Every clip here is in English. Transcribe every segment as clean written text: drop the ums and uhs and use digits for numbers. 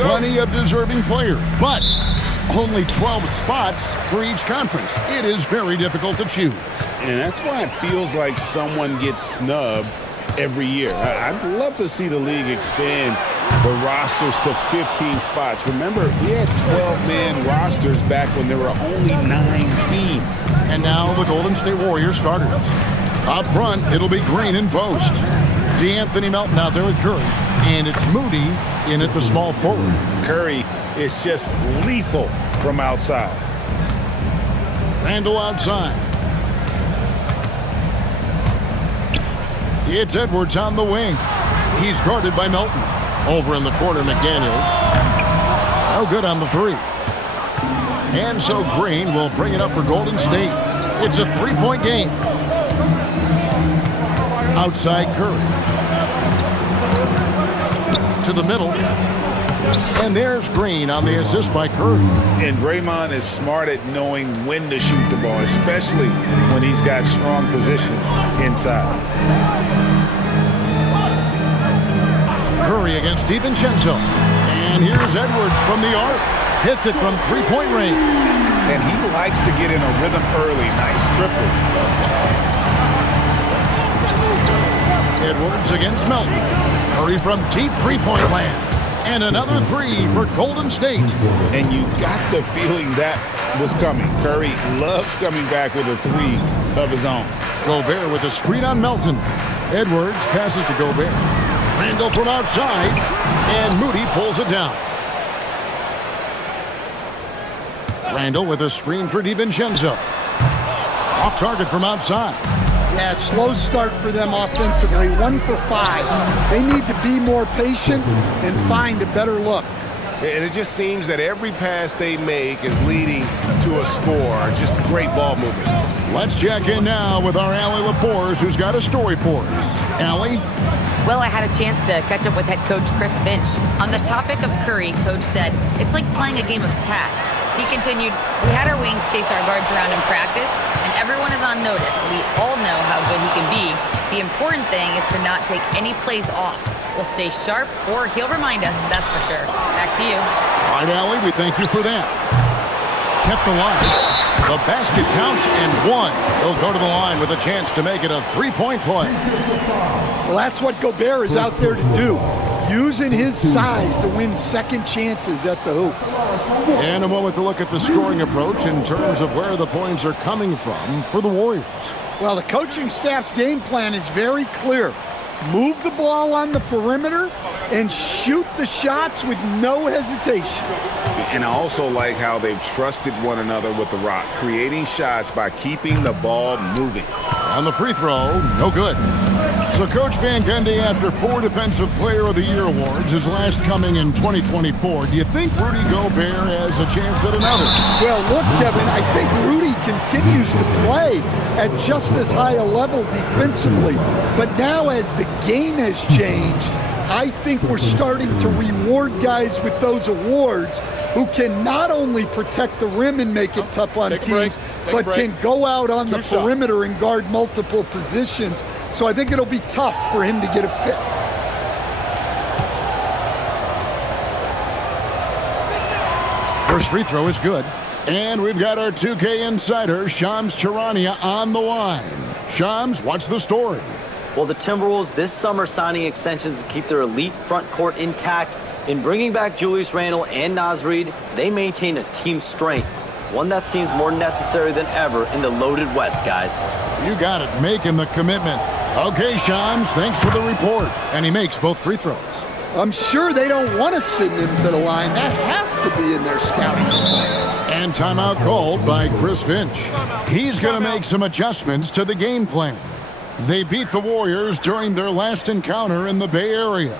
plenty of deserving players, but only 12 spots for each conference. It is very difficult to choose. And that's why it feels like someone gets snubbed every year. I'd love to see the league expand the rosters to 15 spots. Remember, we had 12-man rosters back when there were only 9 teams. And now the Golden State Warriors starters. Up front, it'll be Green in post. DeAnthony Melton out there with Curry. And it's Moody in at the small forward. Curry is just lethal from outside. Randall outside. It's Edwards on the wing. He's guarded by Melton. Over in the corner, McDaniels. No good on the three. And so Green will bring it up for Golden State. It's a 3-point game. Outside Curry. To the middle. And there's Green on the assist by Curry. And Draymond is smart at knowing when to shoot the ball, especially when he's got strong position inside. Curry against DiVincenzo. And here's Edwards from the arc. Hits it from 3-point range. And he likes to get in a rhythm early. Nice triple. Edwards against Melton. Curry from deep 3-point land. And another 3 for Golden State. And you got the feeling that was coming. Curry loves coming back with a 3 of his own. Gobert with a screen on Melton. Edwards passes to Gobert. Randall from outside. And Moody pulls it down. Randall with a screen for DiVincenzo. Off target from outside. Yeah, slow start for them offensively. 1 for 5. They need to be more patient and find a better look. And it just seems that every pass they make is leading to a score. Just great ball movement. Let's check in now with our Allie LaForce, who's got a story for us. Allie? Well, I had a chance to catch up with head coach Chris Finch. On the topic of Curry, coach said, it's like playing a game of tag. He continued, we had our wings chase our guards around in practice, and everyone is on notice. We all know how good he can be. The important thing is to not take any plays off. We'll stay sharp, or he'll remind us, that's for sure. Back to you. All right, Allie, we thank you for that. Kept the line. The basket counts and 1. He'll go to the line with a chance to make it a 3-point play. Well, that's what Gobert is out there to do. Using his size to win second chances at the hoop. And a moment to look at the scoring approach in terms of where the points are coming from for the Warriors. Well, the coaching staff's game plan is very clear. Move the ball on the perimeter and shoot the shots with no hesitation. And I also like how they've trusted one another with the rock, creating shots by keeping the ball moving. On the free throw, no good. So Coach Van Gundy, after 4 Defensive Player of the Year awards, his last coming in 2024, do you think Rudy Gobert has a chance at another? Well, look, Kevin, I think Rudy continues to play at just as high a level defensively. But now as the game has changed, I think we're starting to reward guys with those awards who can not only protect the rim and make it tough on teams, but can go out on the perimeter and guard multiple positions. So I think it'll be tough for him to get a fit. First free throw is good. And we've got our 2K insider, Shams Charania, on the line. Shams, what's the story? Well, the Timberwolves this summer signing extensions to keep their elite front court intact. In bringing back Julius Randle and Naz Reid, they maintain a team strength, one that seems more necessary than ever in the loaded West, guys. You got it, making the commitment. Okay, Shams, thanks for the report. And he makes both free throws. I'm sure they don't want to send him to the line. That has to be in their scouting plan. And timeout called by Chris Finch. He's going to make some adjustments to the game plan. They beat the Warriors during their last encounter in the Bay Area.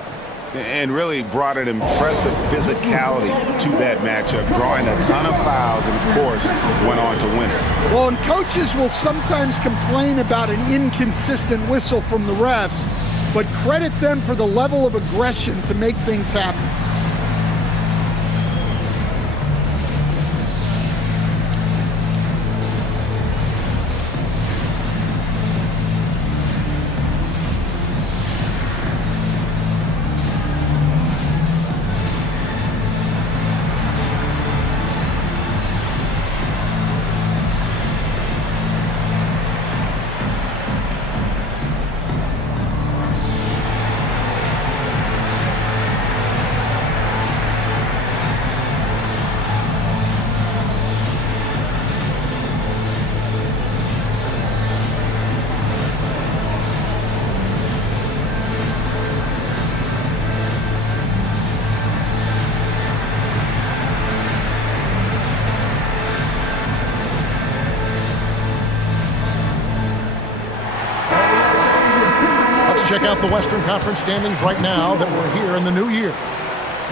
And really brought an impressive physicality to that matchup, drawing a ton of fouls and, of course, went on to win it. Well, and coaches will sometimes complain about an inconsistent whistle from the refs, but credit them for the level of aggression to make things happen. check out the Western Conference standings right now that we're here in the new year.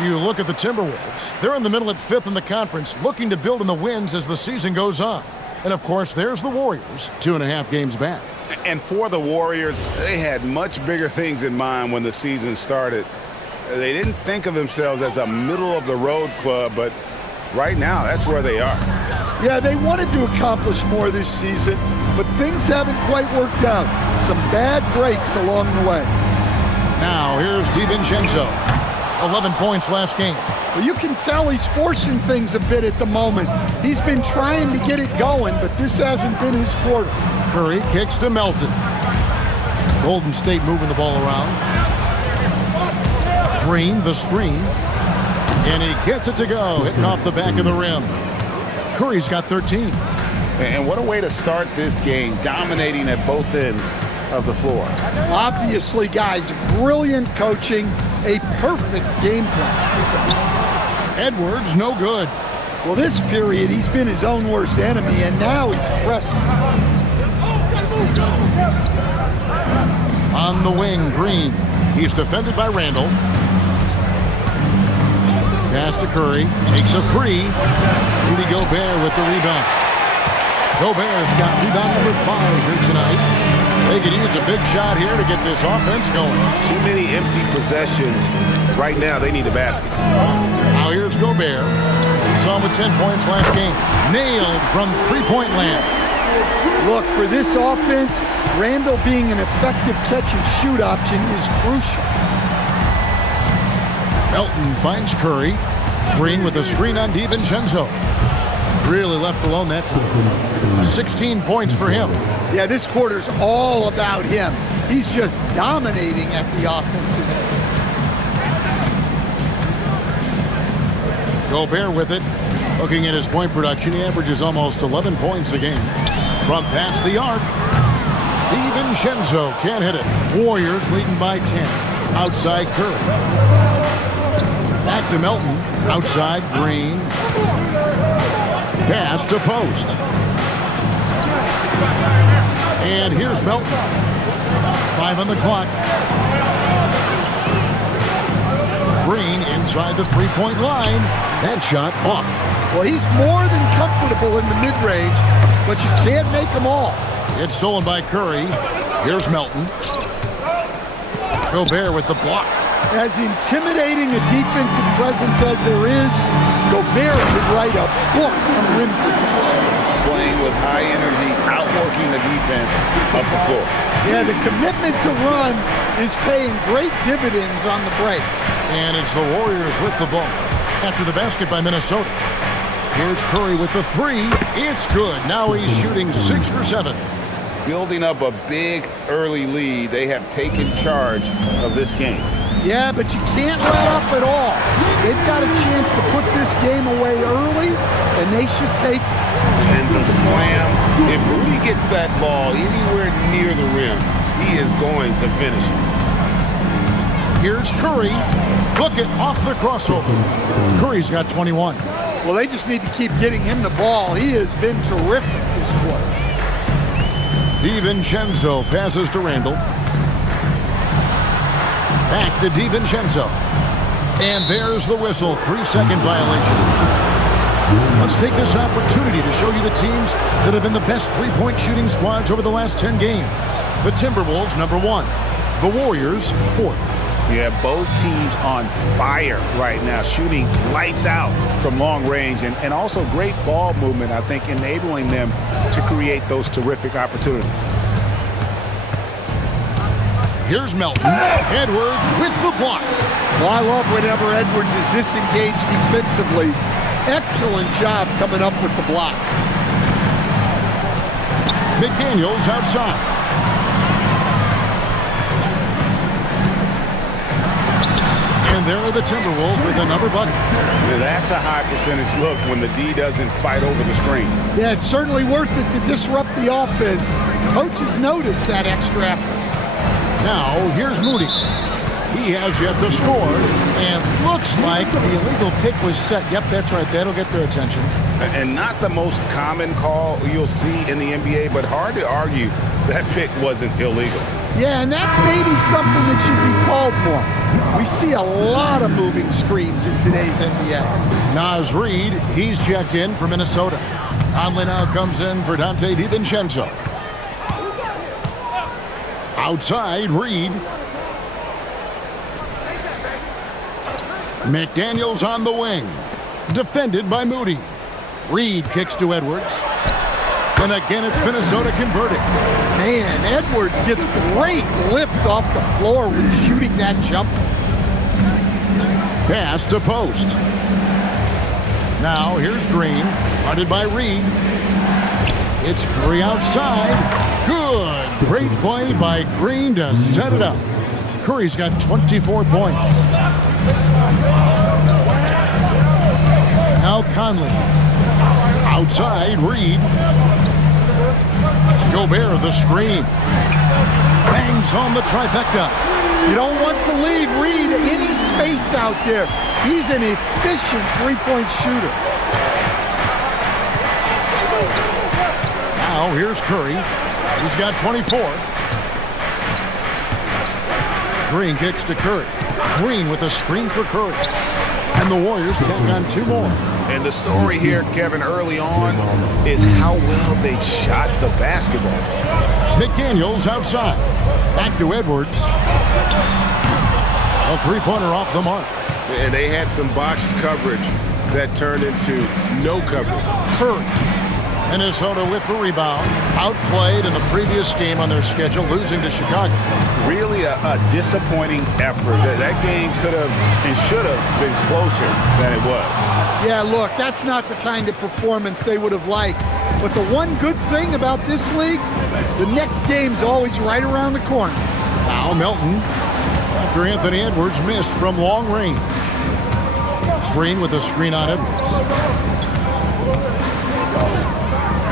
You look at the Timberwolves. They're in the middle at 5th in the conference, looking to build in the wins as the season goes on. And, of course, there's the Warriors, 2.5 games back. And for the Warriors, they had much bigger things in mind when the season started. They didn't think of themselves as a middle-of-the-road club, but right now, that's where they are. Yeah, they wanted to accomplish more this season, but things haven't quite worked out. Some bad breaks along the way. Now, here's DiVincenzo. 11 points last game. Well, you can tell he's forcing things a bit at the moment. He's been trying to get it going, but this hasn't been his quarter. Curry kicks to Melton. Golden State moving the ball around. Green, the screen. And he gets it to go, hitting off the back of the rim. Curry's got 13. And what a way to start this game, dominating at both ends of the floor. Obviously, guys, brilliant coaching, a perfect game plan. Edwards, no good. Well, this period, he's been his own worst enemy, and now he's pressing. On the wing, Green. He's defended by Randall. Pass to Curry. Takes a three. Rudy Gobert with the rebound. Gobert's got rebound number 5 here tonight. They could use a big shot here to get this offense going. Too many empty possessions. Right now, they need a basket. Now here's Gobert. We saw him with 10 points last game. Nailed from three-point land. Look, for this offense, Randall being an effective catch-and-shoot option is crucial. Melton finds Curry. Green with a screen on DiVincenzo. Really left alone that time. 16 points for him. Yeah, this quarter's all about him. He's just dominating at the offensive end. Gobert with it. Looking at his point production, he averages almost 11 points a game. From past the arc, DiVincenzo can't hit it. Warriors leading by 10. Outside Curry. Back to Melton. Outside Green. Pass to post. And here's Melton. 5 on the clock. Green inside the three-point line. That shot off. Well, he's more than comfortable in the mid-range, but you can't make them all. It's stolen by Curry. Here's Melton. Gobert with the block. As intimidating a defensive presence as there is, Gobert could write a book on rim protection. Playing with high energy, outworking the defense up the floor. Yeah, the commitment to run is paying great dividends on the break. And it's the Warriors with the ball after the basket by Minnesota. Here's Curry with the three. It's good. Now he's shooting 6 for 7. Building up a big early lead, they have taken charge of this game. Yeah, but you can't let up at all. They've got a chance to put this game away early, and they should take it. And the slam, if Rudy gets that ball anywhere near the rim, he is going to finish it. Here's Curry. Look it off the crossover. Curry's got 21. Well, they just need to keep getting him the ball. He has been terrific this quarter. DiVincenzo passes to Randall. Back to DiVincenzo. And there's the whistle. 3-second violation. Let's take this opportunity to show you the teams that have been the best three-point shooting squads over the last 10 games. The Timberwolves, number 1. The Warriors, 4th. Yeah, both teams on fire right now, shooting lights out from long range and also great ball movement, I think, enabling them to create those terrific opportunities. Here's Melton. Edwards with the block. Well, I love whenever Edwards is disengaged defensively. Excellent job coming up with the block. McDaniels outside. And there are the Timberwolves with another bucket. Yeah, that's a high percentage look when the D doesn't fight over the screen. Yeah, it's certainly worth it to disrupt the offense. Coaches notice that extra effort. Now, here's Moody. He has yet to score, and looks like the illegal pick was set. Yep, that's right. That'll get their attention. And not the most common call you'll see in the NBA, but hard to argue that pick wasn't illegal. Yeah, and that's maybe something that should be called more. We see a lot of moving screens in today's NBA. Naz Reid, he's checked in for Minnesota. Conley now comes in for Dante DiVincenzo. Outside, Reid. McDaniels on the wing. Defended by Moody. Reid kicks to Edwards. And again, it's Minnesota converting. Man, Edwards gets great lift off the floor when shooting that jumper. Pass to post. Now here's Green, guarded by Reid. It's Curry outside. Good. Great play by Green to set it up. Curry's got 24 points. Now Conley. Outside, Reid. Gobert the screen. Bangs home the trifecta. You don't want to leave Reid any space out there. He's an efficient three-point shooter. Now here's Curry. He's got 24. Green kicks to Curry. Green with a screen for Curry. And the Warriors take on two more. And the story here, Kevin, early on is how well they shot the basketball. McDaniels outside. Back to Edwards. A three-pointer off the mark. And they had some botched coverage that turned into no coverage. Curry. Minnesota with the rebound. Outplayed in the previous game on their schedule, losing to Chicago. Really a disappointing effort. That game could have and should have been closer than it was. Yeah, look, that's not the kind of performance they would have liked. But the one good thing about this league, the next game's always right around the corner. Now Melton, after Anthony Edwards missed from long range. Green with a screen on Edwards.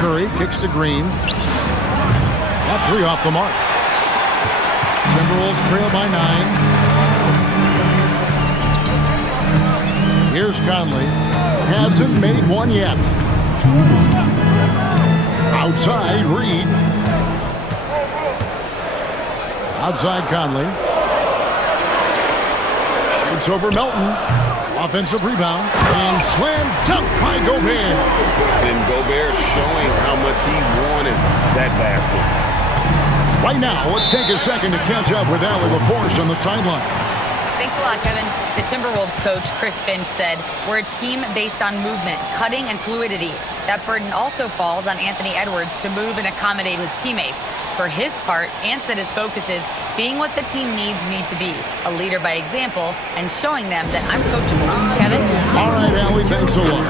Curry kicks to Green. That three off the mark. Timberwolves trail by 9. Here's Conley. Hasn't made one yet. Outside, Reid. Outside, Conley. Shoots over Melton. Offensive rebound. And slam dunk by Gobert. And Gobert showing how much he wanted that basket. Right now, let's take a second to catch up with Allie LaForce on the sideline. Thanks a lot, Kevin. The Timberwolves coach, Chris Finch, said, "We're a team based on movement, cutting, and fluidity. That burden also falls on Anthony Edwards to move and accommodate his teammates. For his part, Ant said his focus is being what the team needs me to be, a leader by example, and showing them that I'm coachable." Kevin? All right, Allie, thanks a lot.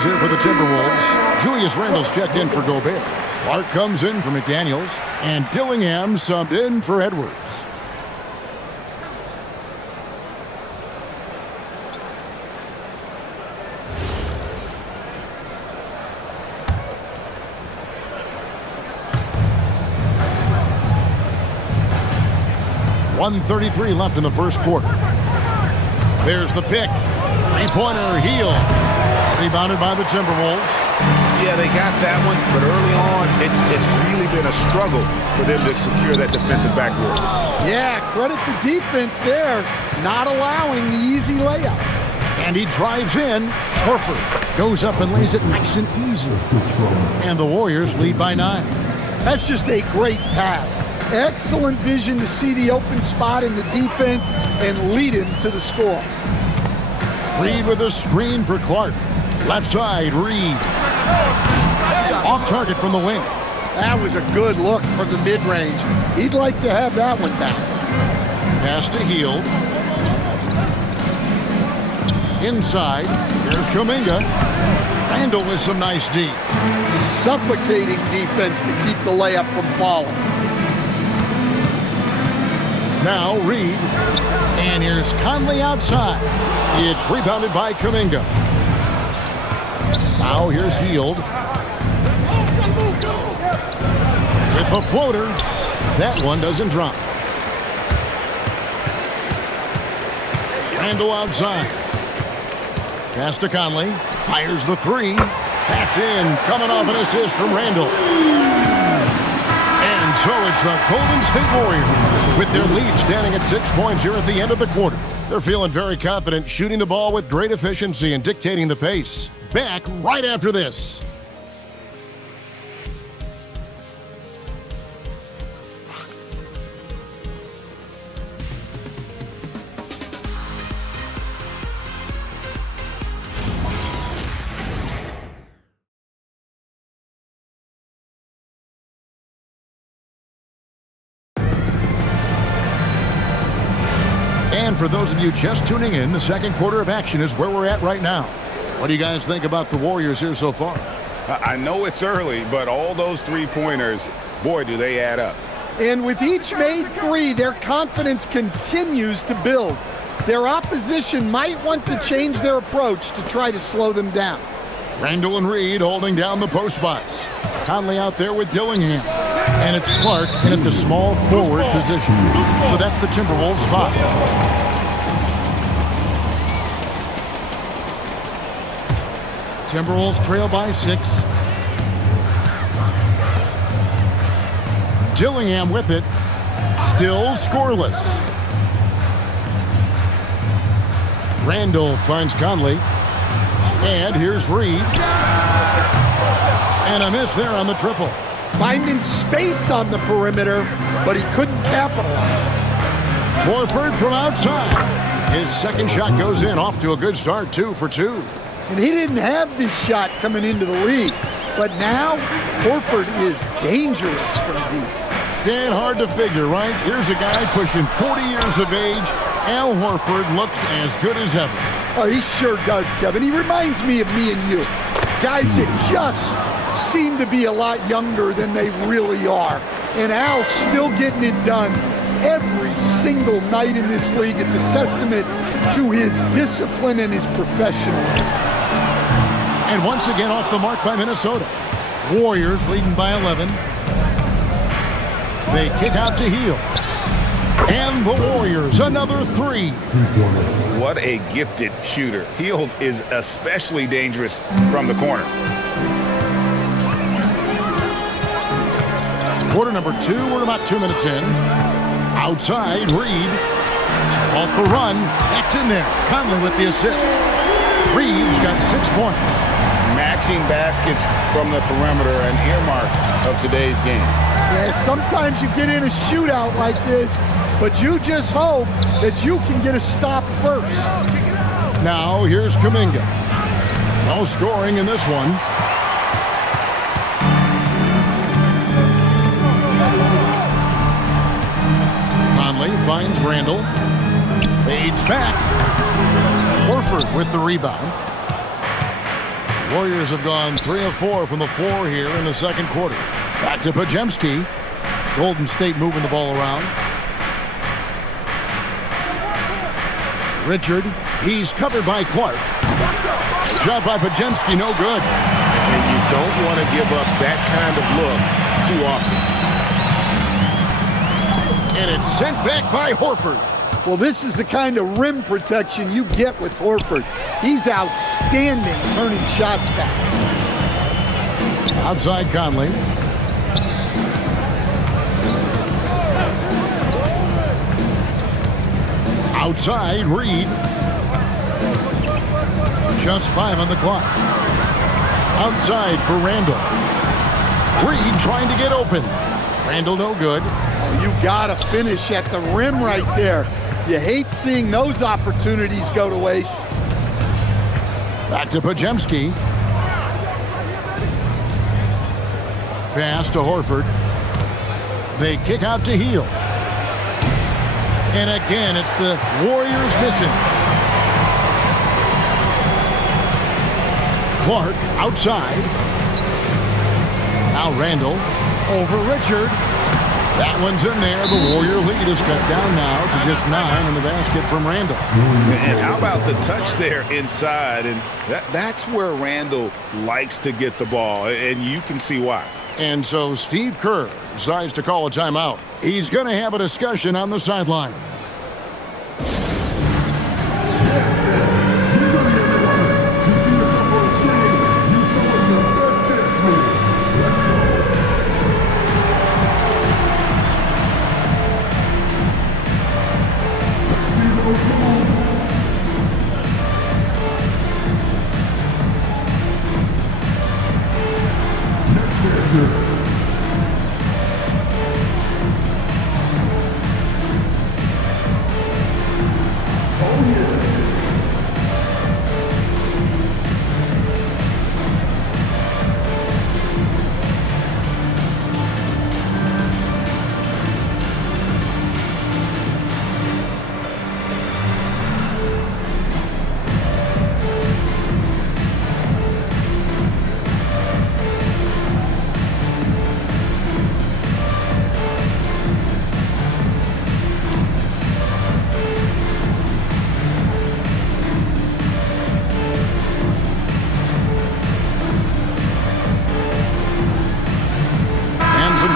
Here for the Timberwolves. Julius Randle's checked in for Gobert. Clark comes in for McDaniels. And Dillingham subbed in for Edwards. .133 left in the first quarter. There's the pick. Three-pointer, heel. Rebounded by the Timberwolves. Yeah, they got that one, but early on, it's really been a struggle for them to secure that defensive backboard. Yeah, credit the defense there, not allowing the easy layup. And he drives in. Horford goes up and lays it nice and easy. And the Warriors lead by 9. That's just a great pass. Excellent vision to see the open spot in the defense and lead him to the score. Reed with a screen for Clark. Left side, Reed. Off target from the wing. That was a good look from the mid-range. He'd like to have that one back. Pass to Hield. Inside, here's Kuminga. Randall with some nice D. Suffocating defense to keep the layup from falling. Now Reed. And here's Conley outside. It's rebounded by Kuminga. Now here's Hield. With the floater. That one doesn't drop. Randall outside. Pass to Conley. Fires the 3. That's in. Coming off an assist from Randall. And so it's the Golden State Warriors with their lead standing at 6 points here at the end of the quarter. They're feeling very confident, shooting the ball with great efficiency and dictating the pace. Back right after this. And for those of you just tuning in, the second quarter of action is where we're at right now. What do you guys think about the Warriors here so far? I know it's early, but all those three-pointers, boy, do they add up. And with each made 3, their confidence continues to build. Their opposition might want to change their approach to try to slow them down. Randall and Reed holding down the post spots. Conley out there with Dillingham. And it's Clark in at the small forward position. So that's the Timberwolves 5. Timberwolves trail by 6. Dillingham with it. Still scoreless. Randall finds Conley. And here's Reed. And a miss there on the triple. Finding space on the perimeter, but he couldn't capitalize. Horford from outside. His second shot goes in, off to a good start, 2 for 2. And he didn't have this shot coming into the league. But now, Horford is dangerous from deep. Staying hard to figure, right? Here's a guy pushing 40 years of age. Al Horford looks as good as ever. Oh, he sure does, Kevin. He reminds me of me and you. Guys that just seem to be a lot younger than they really are. And Al's still getting it done every single night in this league. It's a testament to his discipline and his professionalism. And once again off the mark by Minnesota. Warriors leading by 11. They kick out to Hield. And the Warriors, another 3. What a gifted shooter. Hield is especially dangerous from the corner. Quarter number 2, we're about 2 minutes in. Outside, Reed. Off the run, that's in there. Conley with the assist. Reed's got 6 points. Matching baskets from the perimeter, an earmark of today's game. Yeah, sometimes you get in a shootout like this, but you just hope that you can get a stop first. Now here's Kuminga. No scoring in this one. Conley finds Randall. Fades back. Horford with the rebound. Warriors have gone 3 of 4 from the floor here in the second quarter. Back to Podziemski. Golden State moving the ball around. Richard, he's covered by Clark. Shot by Podziemski, no good. And you don't want to give up that kind of look too often. And it's sent back by Horford. Well, this is the kind of rim protection you get with Horford. He's outstanding turning shots back. Outside Conley. Outside Reed. Just 5 on the clock. Outside for Randall. Reed trying to get open. Randall no good. Oh, you got to finish at the rim right there. You hate seeing those opportunities go to waste. Back to Podziemski. Pass to Horford. They kick out to Heel. And again, it's the Warriors missing. Clark outside. Now Randall over Richard. That one's in there. The Warrior lead is cut down now to just 9 in the basket from Randall. And how about the touch there inside? And that's where Randall likes to get the ball, and you can see why. And so Steve Kerr decides to call a timeout. He's going to have a discussion on the sideline.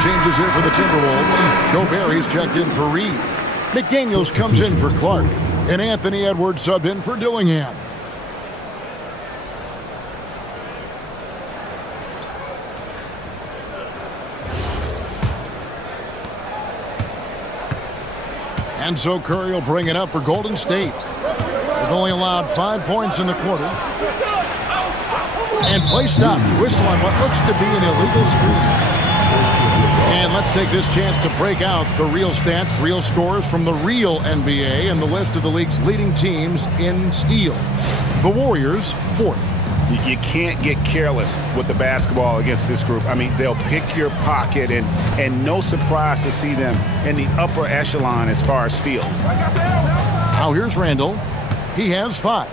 Changes here for the Timberwolves. Gobert's checked in for Reed. McDaniels comes in for Clark. And Anthony Edwards subbed in for Dillingham. And so Curry will bring it up for Golden State. They've only allowed 5 points in the quarter. And play stops. Whistle on what looks to be an illegal screen. And let's take this chance to break out the real stats, real scores from the real NBA and the list of the league's leading teams in steals. The Warriors, 4th. You can't get careless with the basketball against this group. I mean, they'll pick your pocket, and no surprise to see them in the upper echelon as far as steals. Now here's Randall. He has 5.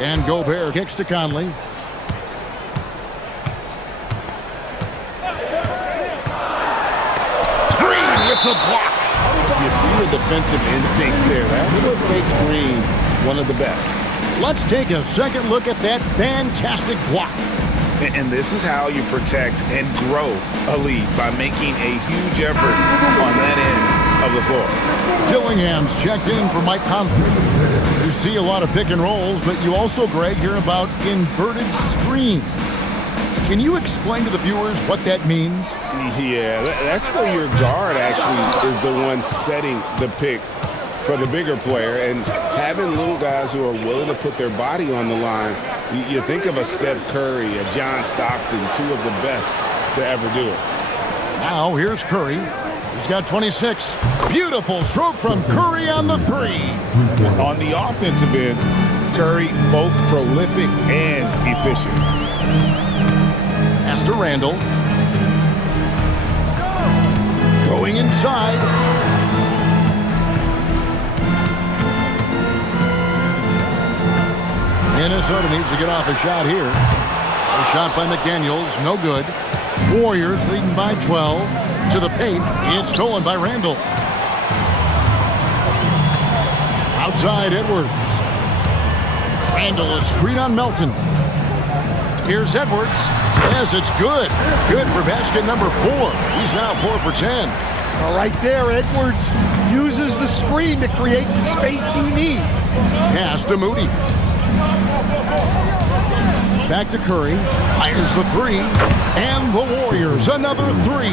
And Gobert kicks to Conley. With the block. You see the defensive instincts there. That's what makes Green one of the best. Let's take a second look at that fantastic block. And this is how you protect and grow a lead, by making a huge effort on that end of the floor. Dillingham's checked in for Mike Conley. You see a lot of pick and rolls, but you also, Greg, hear about inverted screens. Can you explain to the viewers what that means? Yeah, that's where your guard actually is the one setting the pick for the bigger player, and having little guys who are willing to put their body on the line. You think of a Steph Curry, a John Stockton, 2 of the best to ever do it. Now here's Curry. He's got 26. Beautiful stroke from Curry on the 3. On the offensive end, Curry both prolific and efficient. Pass to Randall. Going inside. Minnesota needs to get off a shot here. A shot by McDaniels, no good. Warriors leading by 12. To the paint, it's stolen by Randall. Outside Edwards. Randall, a screen on Melton. Here's Edwards. Yes, it's good. Good for basket number 4. He's now 4 for 10. All right there, Edwards uses the screen to create the space he needs. Pass to Moody. Back to Curry. Fires the 3. And the Warriors, another 3.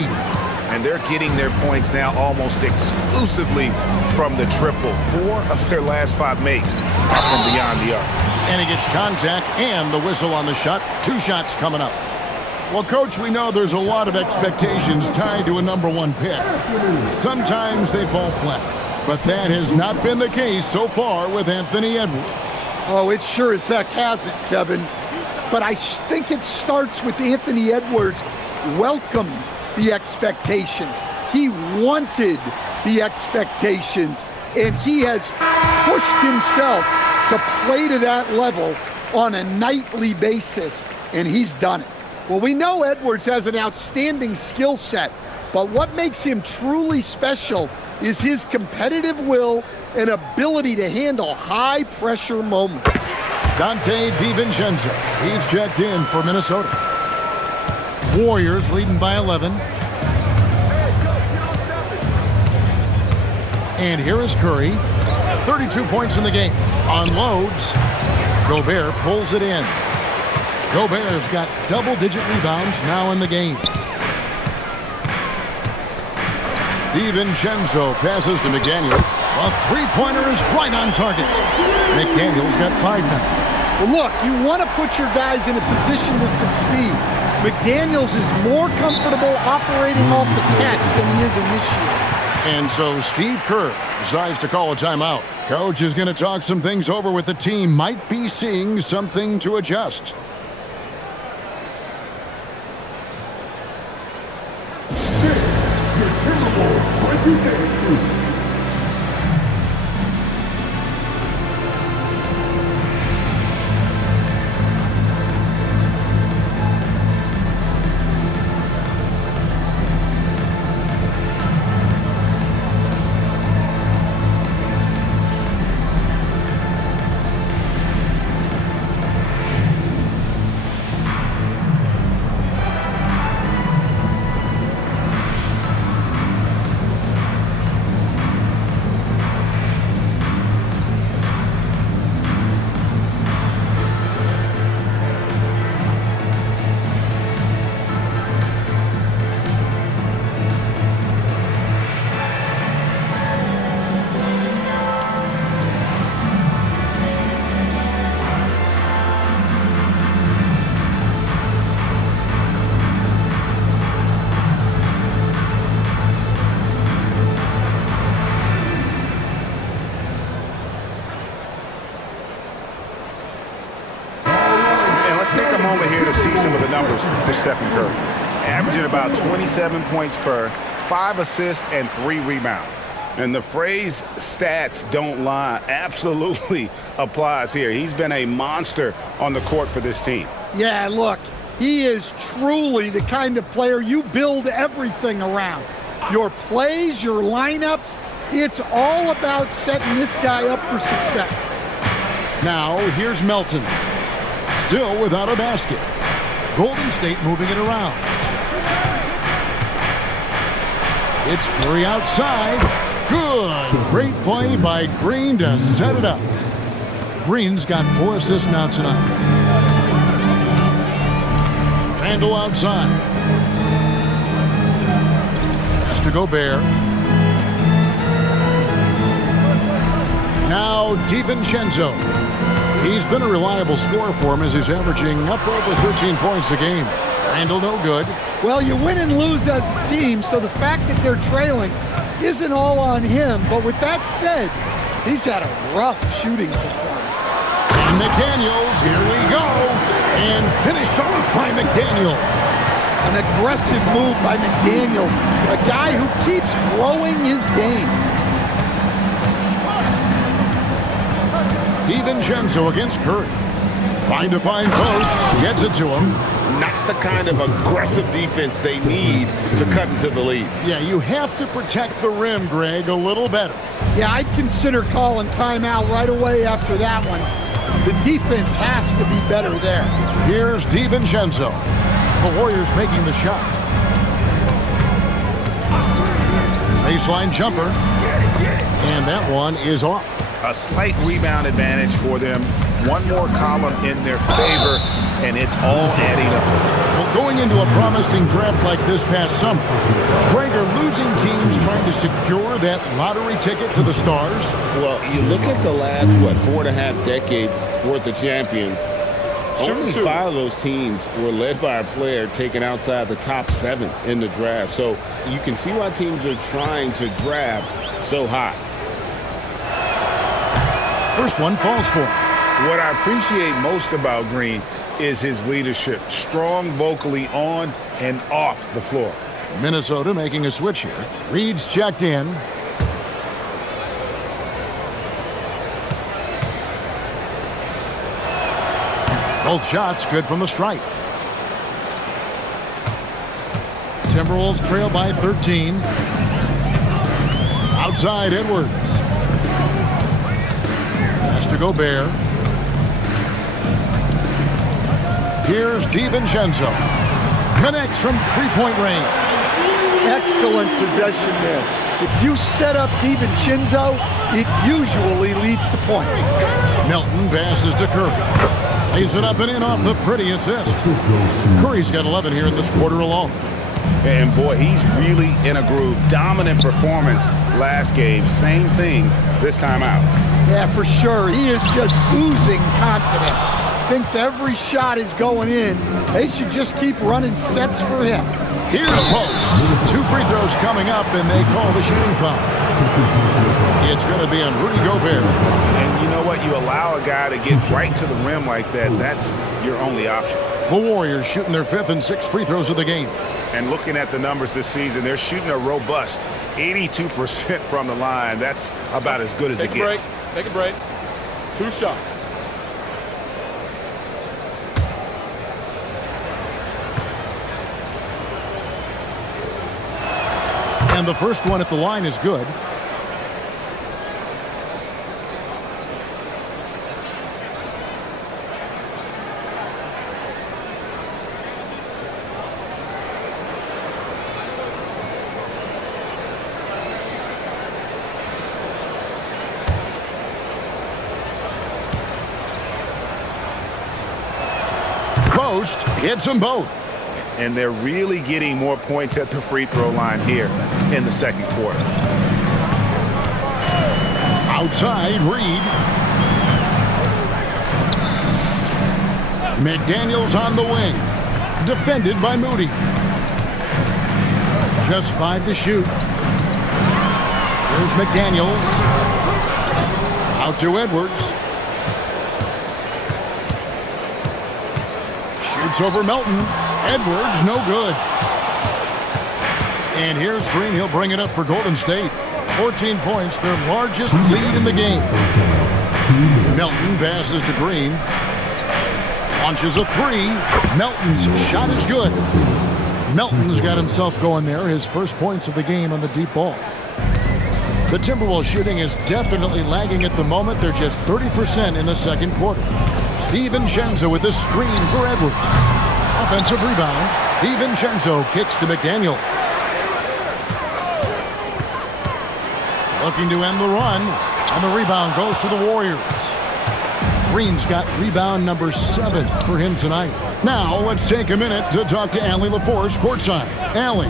And they're getting their points now almost exclusively from the triple. 4 of their last 5 makes are from beyond the arc. And he gets contact and the whistle on the shot. 2 shots coming up. Well, Coach, we know there's a lot of expectations tied to a number 1 pick. Sometimes they fall flat, but that has not been the case so far with Anthony Edwards. Oh, it sure as heck hasn't, Kevin. But I think it starts with Anthony Edwards welcomed the expectations. He wanted the expectations, and he has pushed himself to play to that level on a nightly basis, and he's done it. Well, we know Edwards has an outstanding skill set, but what makes him truly special is his competitive will and ability to handle high-pressure moments. Dante DiVincenzo, he's checked in for Minnesota. Warriors leading by 11. And here is Curry. 32 points in the game. Unloads. Gobert pulls it in. Gobert's got double-digit rebounds now in the game. DiVincenzo passes to McDaniels. A three-pointer is right on target. McDaniels got 5 now. Well, look, you want to put your guys in a position to succeed. McDaniels is more comfortable operating off the catch than he is initiating. And so Steve Kerr decides to call a timeout. Coach is going to talk some things over with the team. Might be seeing something to adjust. For Stephen Curry, averaging about 27 points per, 5 assists, and 3 rebounds. And the phrase stats don't lie absolutely applies here. He's been a monster on the court for this team. Yeah, look, he is truly the kind of player you build everything around. Your plays, your lineups, it's all about setting this guy up for success. Now, here's Melton. Still without a basket. Golden State moving it around. It's Curry outside. Good. Great play by Green to set it up. Green's got 4 assists now tonight. Randall outside. Has to Gobert. Now DiVincenzo. He's been a reliable scorer for him as he's averaging up over 13 points a game. Randall no good. Well, you win and lose as a team, so the fact that they're trailing isn't all on him. But with that said, he's had a rough shooting performance. And McDaniels, here we go. And finished off by McDaniels. An aggressive move by McDaniels, a guy who keeps growing his game. DiVincenzo against Curry. Trying to find post. Gets it to him. Not the kind of aggressive defense they need to cut into the lead. Yeah, you have to protect the rim, Greg, a little better. Yeah, I'd consider calling timeout right away after that one. The defense has to be better there. Here's DiVincenzo. The Warriors making the shot. Baseline jumper. And that one is off. A slight rebound advantage for them. One more column in their favor, and it's all adding up. Well, going into a promising draft like this past summer, Craig, are losing teams trying to secure that lottery ticket to the stars? Well, you look at the last, 4.5 decades worth of champions. Only 5 of those teams were led by a player taken outside the top 7 in the draft. So you can see why teams are trying to draft so high. First one falls for him. What I appreciate most about Green is his leadership. Strong vocally on and off the floor. Minnesota making a switch here. Reed's checked in. Both shots good from the stripe. Timberwolves trail by 13. Outside Edwards. Pass to Gobert. Here's DiVincenzo. Connects from three-point range. Excellent possession there. If you set up DiVincenzo, it usually leads to points. Melton passes to Curry. Lays it up and in off the pretty assist. Curry's got 11 here in this quarter alone. And boy, he's really in a groove. Dominant performance last game. Same thing this time out. Yeah, for sure. He is just oozing confidence. Thinks every shot is going in. They should just keep running sets for him. Here's Post. 2 free throws coming up, and they call the shooting foul. It's going to be on Rudy Gobert. And you know what? You allow a guy to get right to the rim like that, that's your only option. The Warriors shooting their 5th and 6th free throws of the game. And looking at the numbers this season, they're shooting a robust 82% from the line. That's about as good as it gets. Take a break. 2 shots. And the first one at the line is good. Post hits them both. And they're really getting more points at the free throw line here in the second quarter. Outside, Reed. McDaniels on the wing. Defended by Moody. Just 5 to shoot. Here's McDaniels. Out to Edwards. Shoots over Melton. Edwards, no good. And here's Green. He'll bring it up for Golden State. 14 points, their largest lead in the game. Melton passes to Green. Launches a 3. Melton's shot is good. Melton's got himself going there. His first points of the game on the deep ball. The Timberwolves shooting is definitely lagging at the moment. They're just 30% in the second quarter. DiVincenzo with the screen for Edwards. Offensive rebound. DiVincenzo kicks to McDaniels. Looking to end the run. And the rebound goes to the Warriors. Green's got rebound number 7 for him tonight. Now let's take a minute to talk to Allie LaForce courtside. Allie.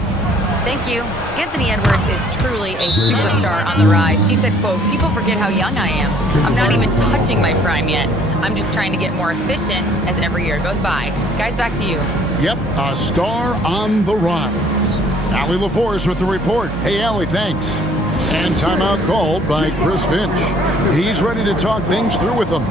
Thank you. Anthony Edwards is truly a superstar on the rise. He said, quote, "People forget how young I am. I'm not even touching my prime yet. I'm just trying to get more efficient as every year goes by." Guys, back to you. Yep, a star on the rise. Allie LaForce with the report. Hey, Allie, thanks. And timeout called by Chris Finch. He's ready to talk things through with them.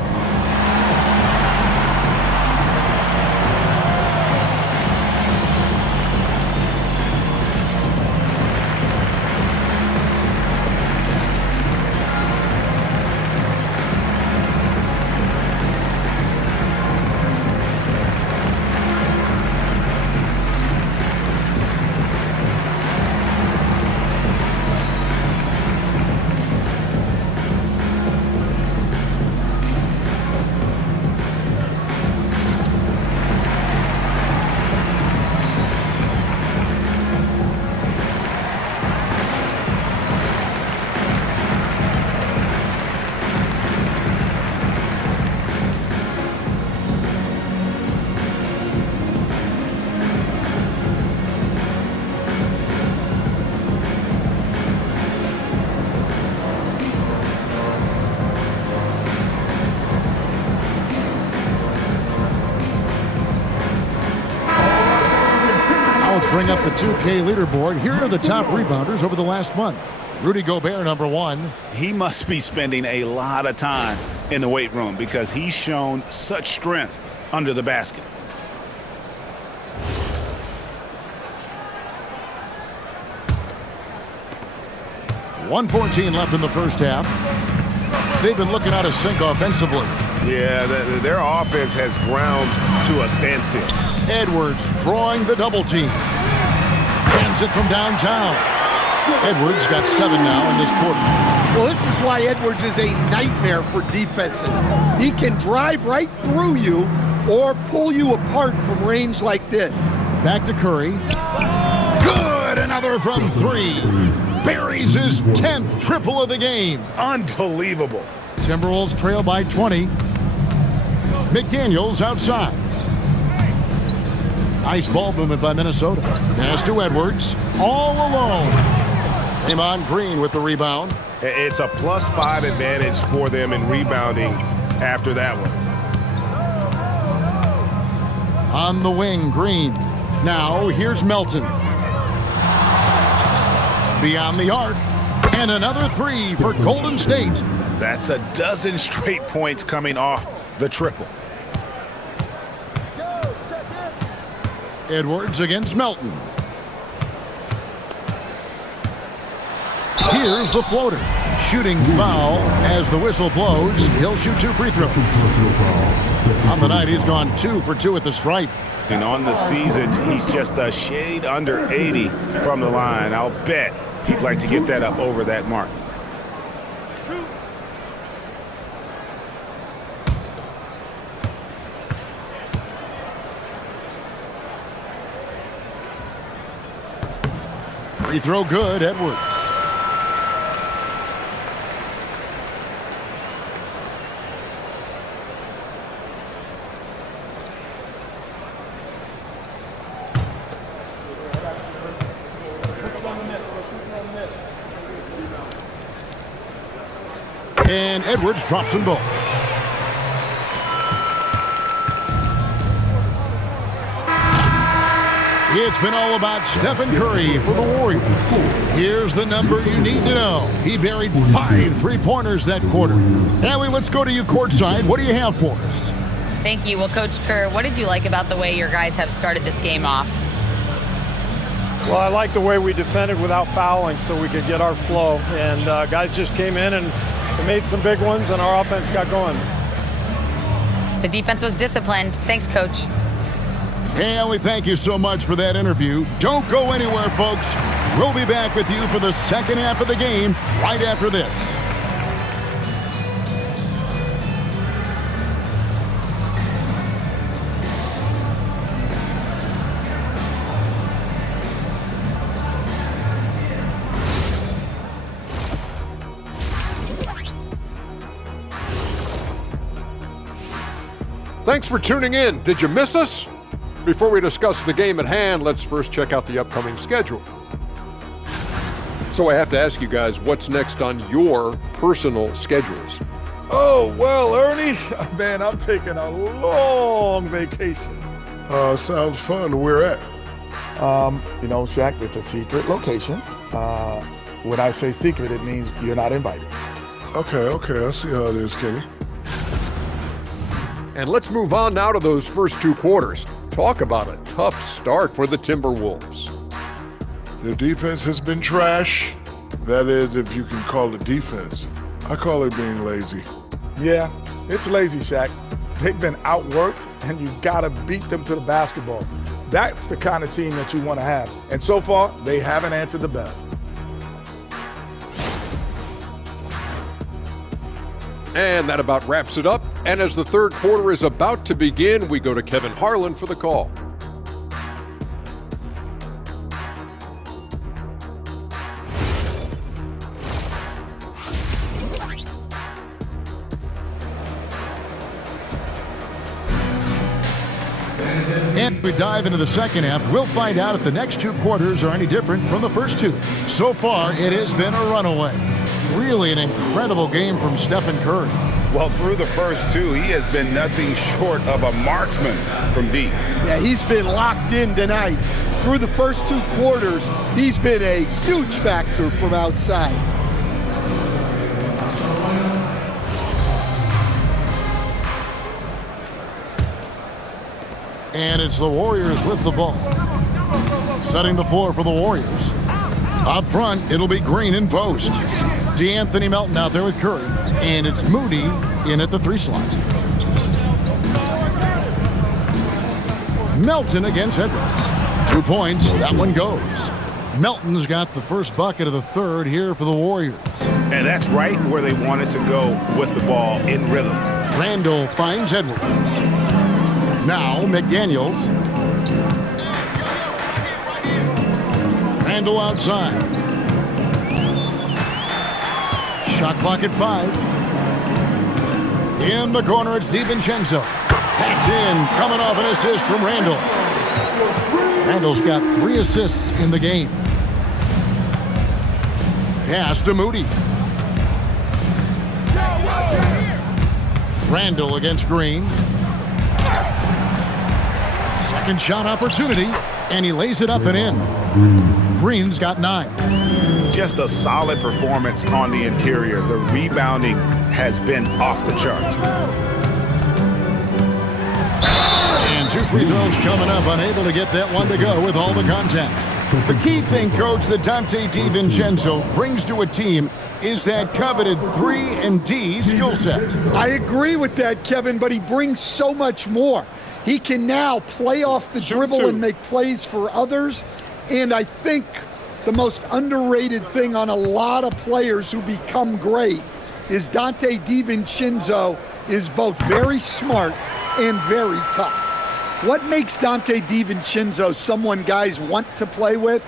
bring up the 2K leaderboard. Here are the top rebounders over the last month. Rudy Gobert, number 1. He must be spending a lot of time in the weight room because he's shown such strength under the basket. .114 left in the first half. They've been looking out of sync offensively. Yeah, their offense has ground to a standstill. Edwards drawing the double team. Hands it from downtown. Edwards got 7 now in this quarter. Well, this is why Edwards is a nightmare for defenses. He can drive right through you or pull you apart from range like this. Back to Curry. Good! Another from 3. Buries his 10th triple of the game. Unbelievable. Timberwolves trail by 20. McDaniels outside. Nice ball movement by Minnesota. Pass to Edwards. All alone. Draymond Green with the rebound. It's a +5 advantage for them in rebounding after that one. On the wing, Green. Now here's Melton. Beyond the arc. And another 3 for Golden State. That's a dozen straight points coming off the triple. Edwards against Melton. Here's the floater. Shooting foul as the whistle blows. He'll shoot 2 free throws. On the night, he's gone 2 for 2 at the stripe. And on the season, he's just a shade under 80 from the line. I'll bet he'd like to get that up over that mark. Free throw good, Edwards. And Edwards drops them both. It's been all about Stephen Curry for the Warriors. Here's the number you need to know. He buried 5 three-pointers that quarter. Allie, let's go to you courtside. What do you have for us? Thank you. Well, Coach Kerr, what did you like about the way your guys have started this game off? Well, I like the way we defended without fouling so we could get our flow. And guys just came in and made some big ones, and our offense got going. The defense was disciplined. Thanks, Coach. Hey, Allie, thank you so much for that interview. Don't go anywhere, folks. We'll be back with you for the second half of the game right after this. Thanks for tuning in. Did you miss us? Before we discuss the game at hand, let's first check out the upcoming schedule. So I have to ask you guys, what's next on your personal schedules? Oh, well, Ernie, man, I'm taking a long vacation. Sounds fun. Where at? Shaq, it's a secret location. When I say secret, it means you're not invited. Okay, I see how it is, Kenny. And let's move on now to those first 2 quarters. Talk about a tough start for the Timberwolves. Their defense has been trash. That is, if you can call it defense. I call it being lazy. Yeah, it's lazy, Shaq. They've been outworked, and you gotta beat them to the basketball. That's the kind of team that you want to have. And so far, they haven't answered the bell. And that about wraps it up. And as the third quarter is about to begin, we go to Kevin Harlan for the call. And we dive into the second half. We'll find out if the next 2 quarters are any different from the first 2. So far, it has been a runaway. Really an incredible game from Stephen Curry. Well, through the first 2, he has been nothing short of a marksman from deep. Yeah, he's been locked in tonight. through the first 2 quarters, he's been a huge factor from outside. And it's the Warriors with the ball. Setting the floor for the Warriors. Up front, it'll be Green in post. DeAnthony Melton out there with Curry. And it's Moody in at the 3 slot. Melton against Edwards. 2 points, that one goes. Melton's got the first bucket of the third here for the Warriors. And that's right where they wanted to go with the ball, in rhythm. Randall finds Edwards. Now McDaniels. Randall outside. Shot clock at 5. In the corner, it's DiVincenzo. That's in, coming off an assist from Randall. Randall's got 3 assists in the game. Pass to Moody. Randall against Green. Second shot opportunity, and he lays it up and in. Green's got 9. Just a solid performance on the interior. The rebounding has been off the charts. And 2 free throws coming up, unable to get that one to go with all the contact. The key thing, Coach, that Donte DiVincenzo brings to a team is that coveted 3-and-D skill set. I agree with that, Kevin, but he brings so much more. He can now play off the dribble and make plays for others. And I think the most underrated thing on a lot of players who become great is Donte DiVincenzo is both very smart and very tough. What makes Donte DiVincenzo someone guys want to play with?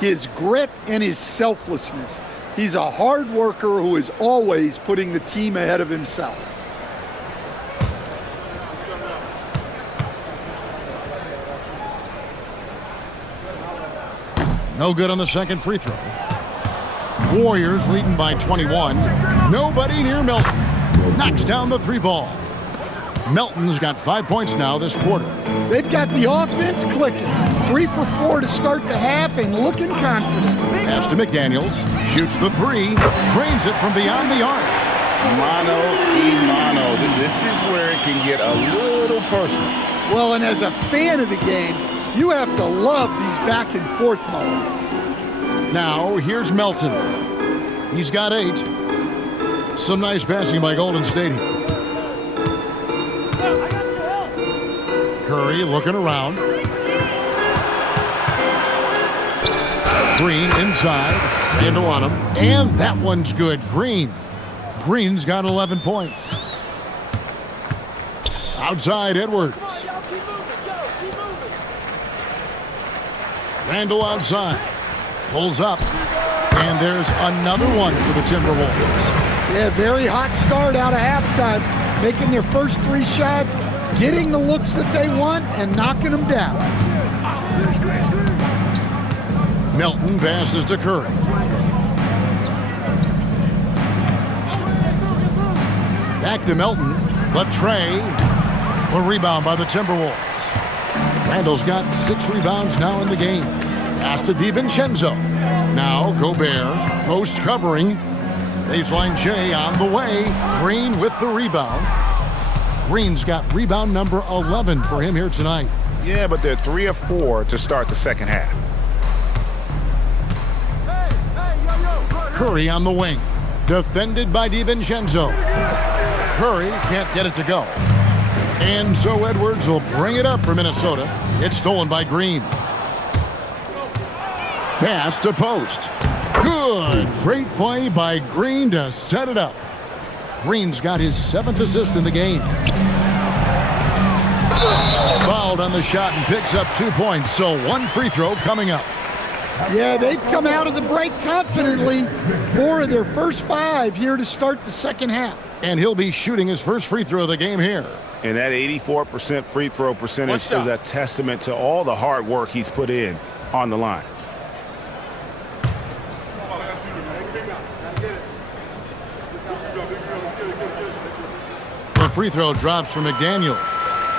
His grit and his selflessness. He's a hard worker who is always putting the team ahead of himself. No good on the second free throw. Warriors leading by 21. Nobody near Melton. Knocks down the 3 ball. Melton's got 5 points now this quarter. They've got the offense clicking. 3 for 4 to start the half and looking confident. Pass to McDaniels. Shoots the 3. Drains it from beyond the arc. Mano a mano. This is where it can get a little personal. Well, and as a fan of the game, you have to love these back and forth moments. Now, here's Melton. He's got 8. Some nice passing by Golden State here. Curry looking around. Green inside. Randall on him. And that one's good. Green's got 11 points. Outside, Edwards. Randall outside. Pulls up. And there's another one for the Timberwolves. Yeah, very hot start out of halftime. Making their first 3 shots, getting the looks that they want, and knocking them down. Melton passes to Curry. Back to Melton. The tray. A rebound by the Timberwolves. Randall's got 6 rebounds now in the game. Pass to DiVincenzo. Now Gobert. Post covering. Baseline J on the way. Green with the rebound. Green's got rebound number 11 for him here tonight. Yeah, but they're 3 of 4 to start the second half. Curry on the wing. Defended by DiVincenzo. Curry can't get it to go. And so Edwards will bring it up for Minnesota. It's stolen by Green. Pass to post. Good. Great play by Green to set it up. Green's got his 7th assist in the game. Fouled on the shot and picks up 2 points. So 1 free throw coming up. Yeah, they've come out of the break confidently. 4 of their first 5 here to start the second half. And he'll be shooting his first free throw of the game here. And that 84% free throw percentage is a testament to all the hard work he's put in on the line. The free throw drops for McDaniels.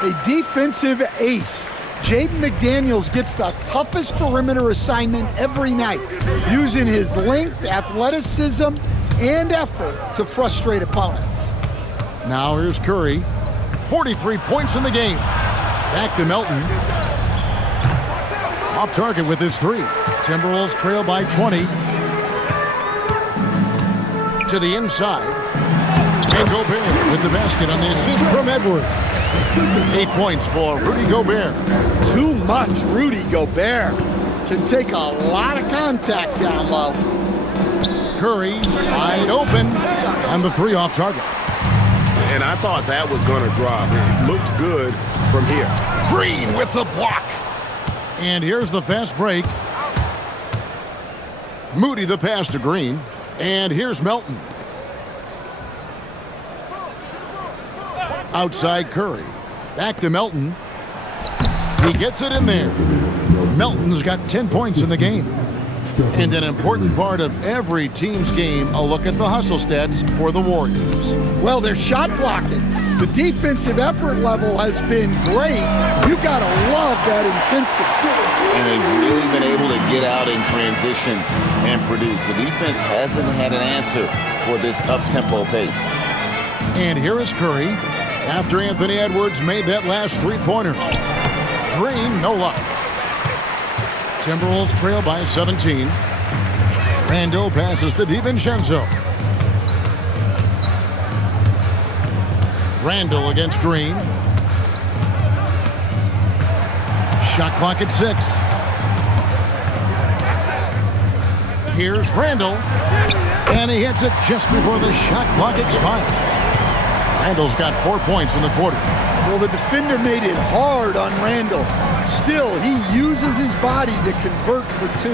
A defensive ace. Jaden McDaniels gets the toughest perimeter assignment every night, using his length, athleticism, and effort to frustrate opponents. Now here's Curry. 43 points in the game. Back to Melton. Off target with his three. Timberwolves trail by 20. To the inside. And Gobert with the basket on the assist from Edwards. 8 points for Rudy Gobert. Too much Rudy Gobert. Can take a lot of contact down low. Curry wide open. And the three off target. And I thought that was going to drop. It looked good from here. Green with the block. And here's the fast break. Moody the pass to Green. And here's Melton. Outside Curry. Back to Melton. He gets it in there. Melton's got 10 points in the game. And an important part of every team's game, a look at the hustle stats for the Warriors. Well, they're shot blocking. The defensive effort level has been great. You gotta love that intensity. And they've really been able to get out in transition and produce. The defense hasn't had an answer for this up-tempo pace. And here is Curry after Anthony Edwards made that last three-pointer. Green, no luck. Timberwolves trail by 17. Rando passes to DiVincenzo. Randall against Green. Shot clock at 6. Here's Randall. And he hits it just before the shot clock expires. Randall's got 4 points in the quarter. Well, the defender made it hard on Randall. Still, he uses his body to convert for 2.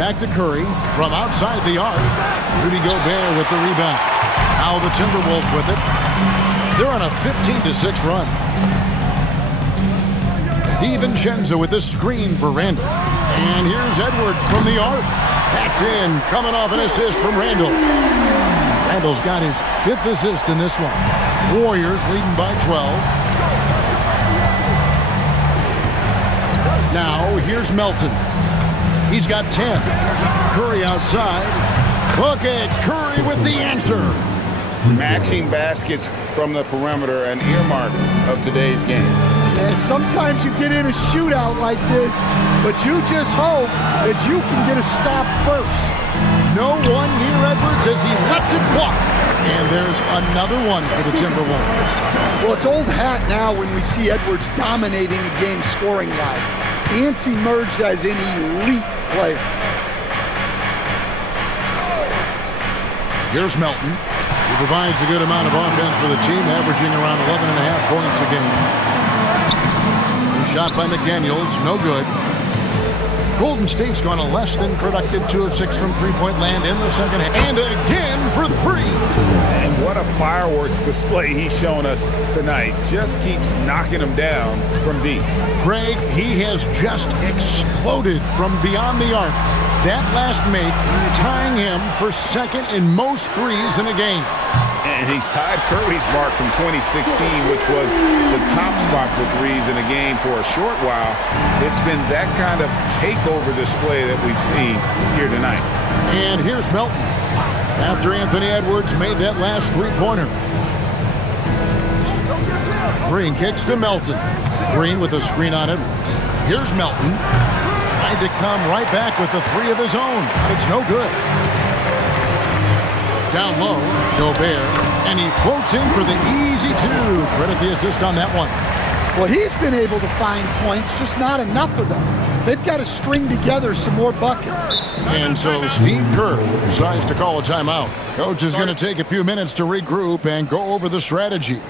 Back to Curry from outside the arc. Rudy Gobert with the rebound. Now the Timberwolves with it. They're on a 15-6 run. DiVincenzo with the screen for Randall. And here's Edwards from the arc. That's in, coming off an assist from Randall. Randall's got his 5th assist in this one. Warriors leading by 12. Now here's Melton. He's got 10. Curry outside. Look at Curry with the answer. Matching baskets from the perimeter, an earmark of today's game. Yeah, sometimes you get in a shootout like this, but you just hope that you can get a stop first. No one near Edwards as he lets it fly. And there's another one for the Timberwolves. Well, it's old hat now when we see Edwards dominating a game scoring-wise. Ants emerged as an elite player. Here's Melton. He provides a good amount of offense for the team, averaging around 11.5 points a game. Shot by McDaniels, no good. Golden State's gone a less than productive 2 of 6 from three-point land in the second half. And again for 3. And what a fireworks display he's shown us tonight. Just keeps knocking them down from deep. Greg, he has just exploded from beyond the arc. That last make tying him for second in most threes in a game. And he's tied Curry's mark from 2016, which was the top spot for threes in a game for a short while. It's been that kind of takeover display that we've seen here tonight. And here's Melton after Anthony Edwards made that last three-pointer. Green kicks to Melton. Green with a screen on Edwards. Here's Melton. Tried to come right back with the 3 of his own. It's no good. Down low, Gobert, and he floats in for the easy 2. Credit the assist on that one. Well, he's been able to find points, just not enough of them. They've got to string together some more buckets. And so Steve Kerr decides to call a timeout. Coach is going to take a few minutes to regroup and go over the strategy.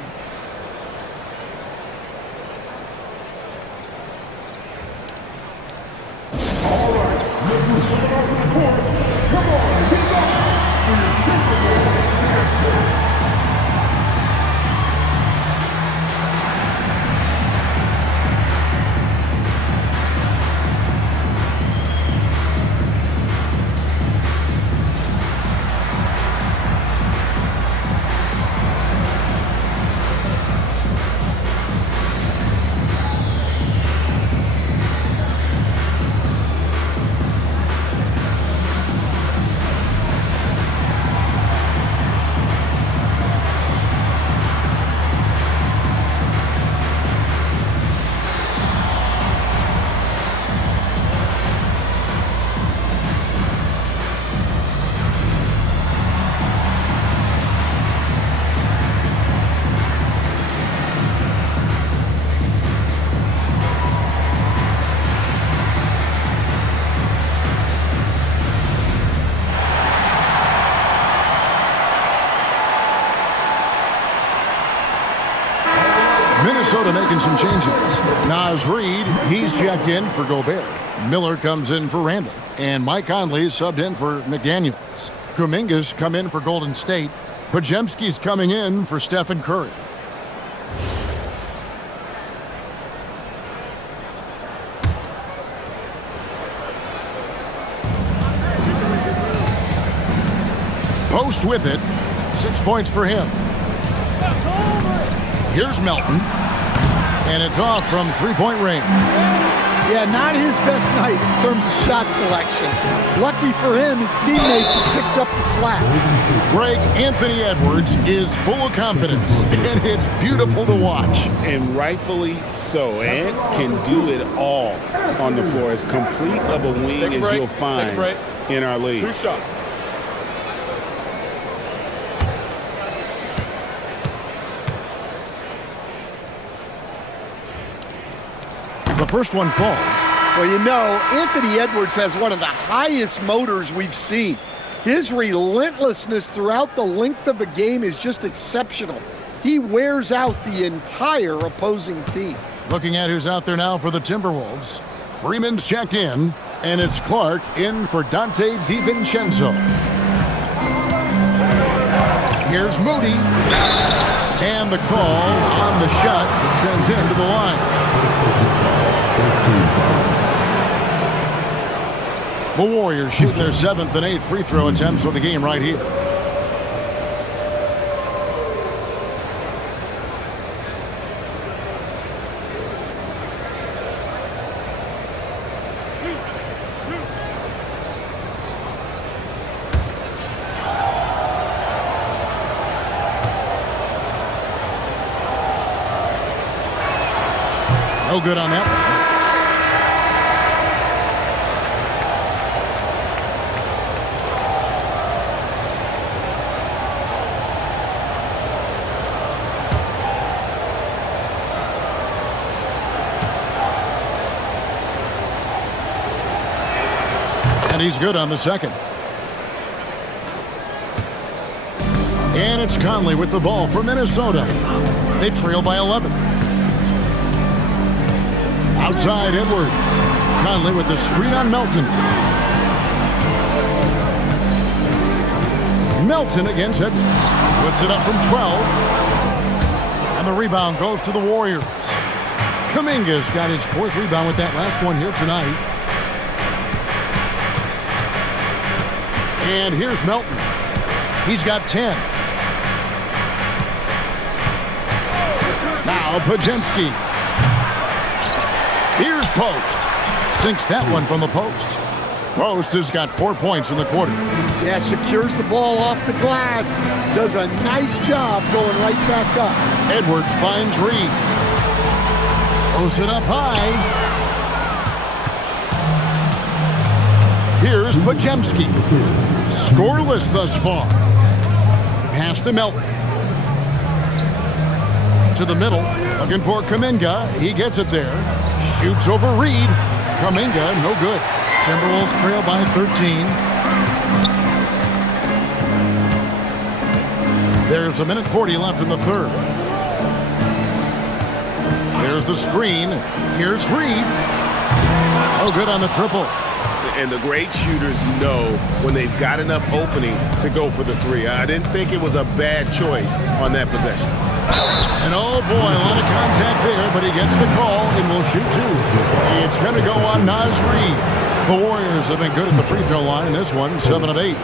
Minnesota making some changes. Naz Reid, he's checked in for Gobert. Miller comes in for Randall. And Mike Conley subbed in for McDaniels. Kuminga's come in for Golden State. Podziemski's coming in for Stephen Curry. Post with it. 6 points for him. Here's Melton. And it's off from three-point range. Yeah, not his best night in terms of shot selection. Lucky for him, his teammates have picked up the slack. Greg, Anthony Edwards is full of confidence, and it's beautiful to watch. And rightfully so. Ant can do it all on the floor. As complete of a wing as you'll find in our league. 2 shots. The first one falls. Well, you know, Anthony Edwards has one of the highest motors we've seen. His relentlessness throughout the length of a game is just exceptional. He wears out the entire opposing team. Looking at who's out there now for the Timberwolves. Freeman's checked in, and it's Clark in for Dante DiVincenzo. Here's Moody. And the call on the shot that sends him to the line. The Warriors shooting their 7th and 8th free throw attempts for the game right here. No good on that one. And he's good on the second. And it's Conley with the ball for Minnesota. They trail by 11. Outside Edwards. Conley with the screen on Melton. Melton against Edwards. Puts it up from 12. And the rebound goes to the Warriors. Kuminga's got his 4th rebound with that last one here tonight. And here's Melton. He's got 10. Now Podziemski. Here's Post. Sinks that one from the post. Post has got 4 points in the quarter. Yeah, secures the ball off the glass. Does a nice job going right back up. Edwards finds Reed. Throws it up high. Here's Podziemski. Scoreless thus far. Pass to Melton. To the middle. Looking for Kuminga. He gets it there. Shoots over Reed. Kuminga, no good. Timberwolves trail by 13. There's 1:40 left in the third. There's the screen. Here's Reed. No good on the triple. And the great shooters know when they've got enough opening to go for the three. I didn't think it was a bad choice on that possession. And oh boy, a lot of contact there, but he gets the call and will shoot 2. It's going to go on Naz Reid. The Warriors have been good at the free throw line in this one, 7 of 8.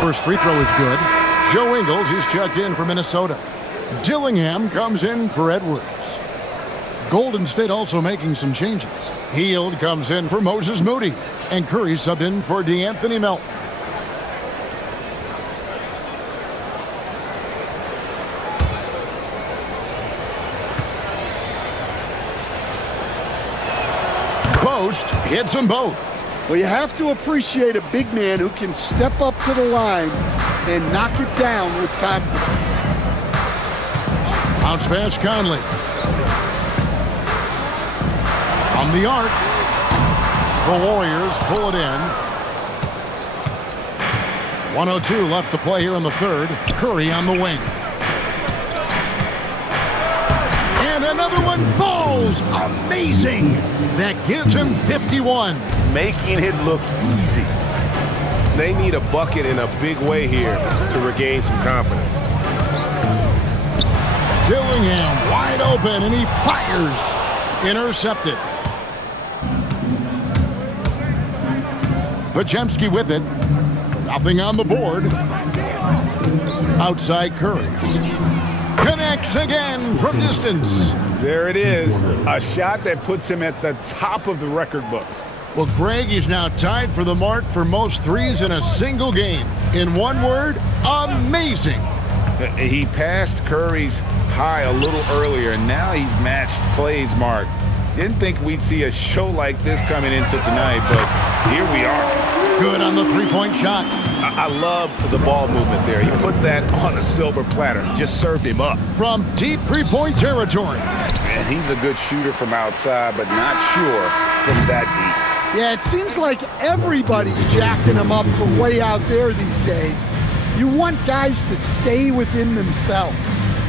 First free throw is good. Joe Ingles, he's checked in for Minnesota. Dillingham comes in for Edwards. Golden State also making some changes. Hield comes in for Moses Moody. And Curry subbed in for DeAnthony Melton. Post hits them both. Well, you have to appreciate a big man who can step up to the line and knock it down with confidence. Bounce pass, Conley. From the arc. The Warriors pull it in. 1:02 left to play here in the third. Curry on the wing. And another one falls. Amazing. That gives him 51. Making it look easy. They need a bucket in a big way here to regain some confidence. Dillingham wide open, and he fires. Intercepted. Podziemski with it. Nothing on the board. Outside Curry. Connects again from distance. There it is. A shot that puts him at the top of the record books. Well, Greg, he's now tied for the mark for most threes in a single game. In one word, amazing. He passed Curry's high a little earlier, and now he's matched Clay's mark. Didn't think we'd see a show like this coming into tonight, but here we are. Good on the three-point shot. I love the ball movement there. He put that on a silver platter. Just served him up. From deep three-point territory. And he's a good shooter from outside, but not sure from that deep. Yeah, it seems like everybody's jacking him up from way out there these days. You want guys to stay within themselves.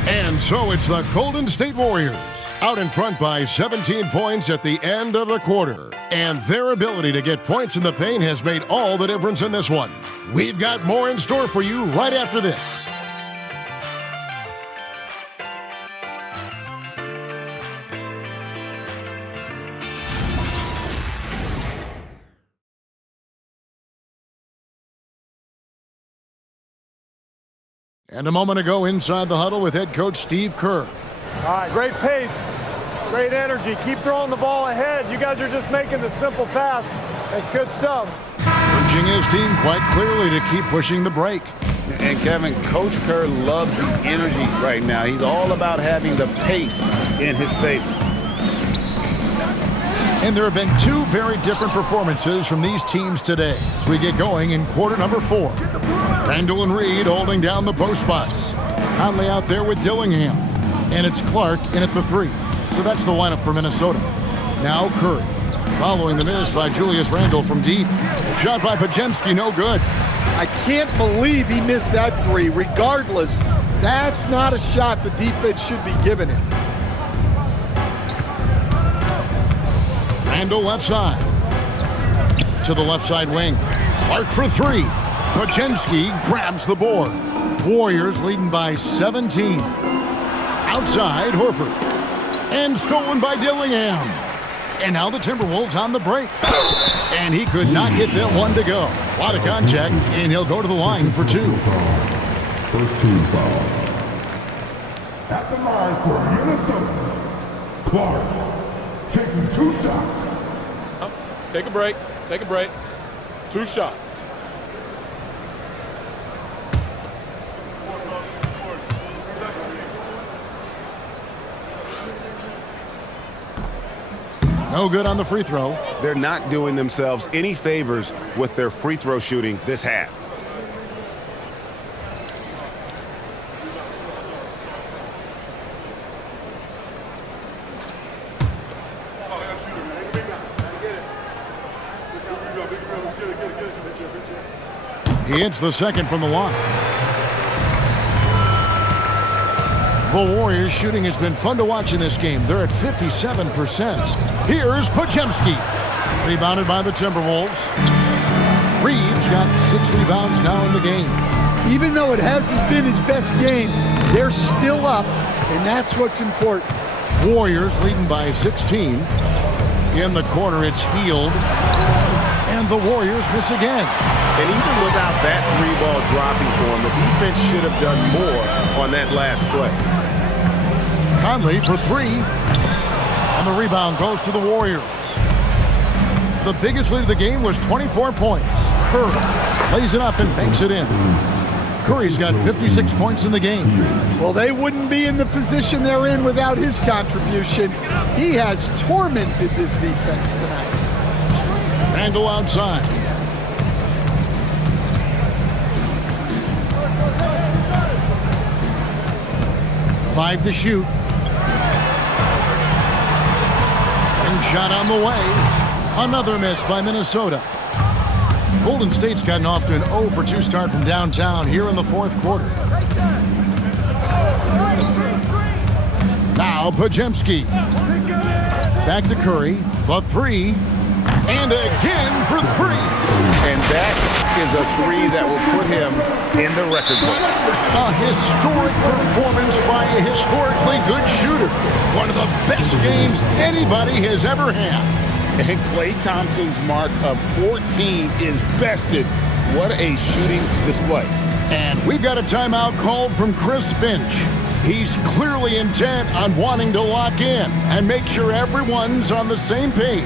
And so it's the Golden State Warriors, out in front by 17 points at the end of the quarter. And their ability to get points in the paint has made all the difference in this one. We've got more in store for you right after this. And a moment ago, inside the huddle with head coach Steve Kerr. All right, great pace, great energy. Keep throwing the ball ahead. You guys are just making the simple pass. That's good stuff. Urging his team quite clearly to keep pushing the break. And Kevin, Coach Kerr loves the energy right now. He's all about having the pace in his favor. And there have been two very different performances from these teams today as we get going in quarter number 4. Randall and Reed holding down the post spots. Conley out there with Dillingham. And it's Clark in at the 3. So that's the lineup for Minnesota. Now Curry. Following the miss by Julius Randle from deep. Shot by Podziemski, no good. I can't believe he missed that 3. Regardless, that's not a shot the defense should be giving him. Randle left side. To the left side wing. Clark for 3. Podziemski grabs the board. Warriors leading by 17. Outside, Horford. And stolen by Dillingham. And now the Timberwolves on the break. And he could not get that one to go. A lot of contact, and he'll go to the line for 2. First team foul. At the line for Minnesota, Clark taking 2 shots. Take a break. Take a break. 2 shots. No good on the free throw. They're not doing themselves any favors with their free throw shooting this half. He hits the second from the line. The Warriors shooting has been fun to watch in this game. They're at 57%. Here's Podziemski. Rebounded by the Timberwolves. Reeves got 6 rebounds now in the game. Even though it hasn't been his best game, they're still up, and that's what's important. Warriors leading by 16. In the corner, it's Hield. And the Warriors miss again. And even without that 3-ball dropping for him, the defense should have done more on that last play. Conley for 3. And the rebound goes to the Warriors. The biggest lead of the game was 24 points. Curry plays it up and banks it in. Curry's got 56 points in the game. Well, they wouldn't be in the position they're in without his contribution. He has tormented this defense tonight. Randall outside. Five to shoot. And shot on the way. Another miss by Minnesota. Golden State's gotten off to an 0 for 2 start from downtown here in the fourth quarter. Now Pajemski. Back to Curry. The three. And again for three. And that is a three that will put him in the record book. A historic performance by a historically good shooter. One of the best games anybody has ever had. And Klay Thompson's mark of 14 is bested. What a shooting display. And we've got a timeout called from Chris Finch. He's clearly intent on wanting to lock in and make sure everyone's on the same page.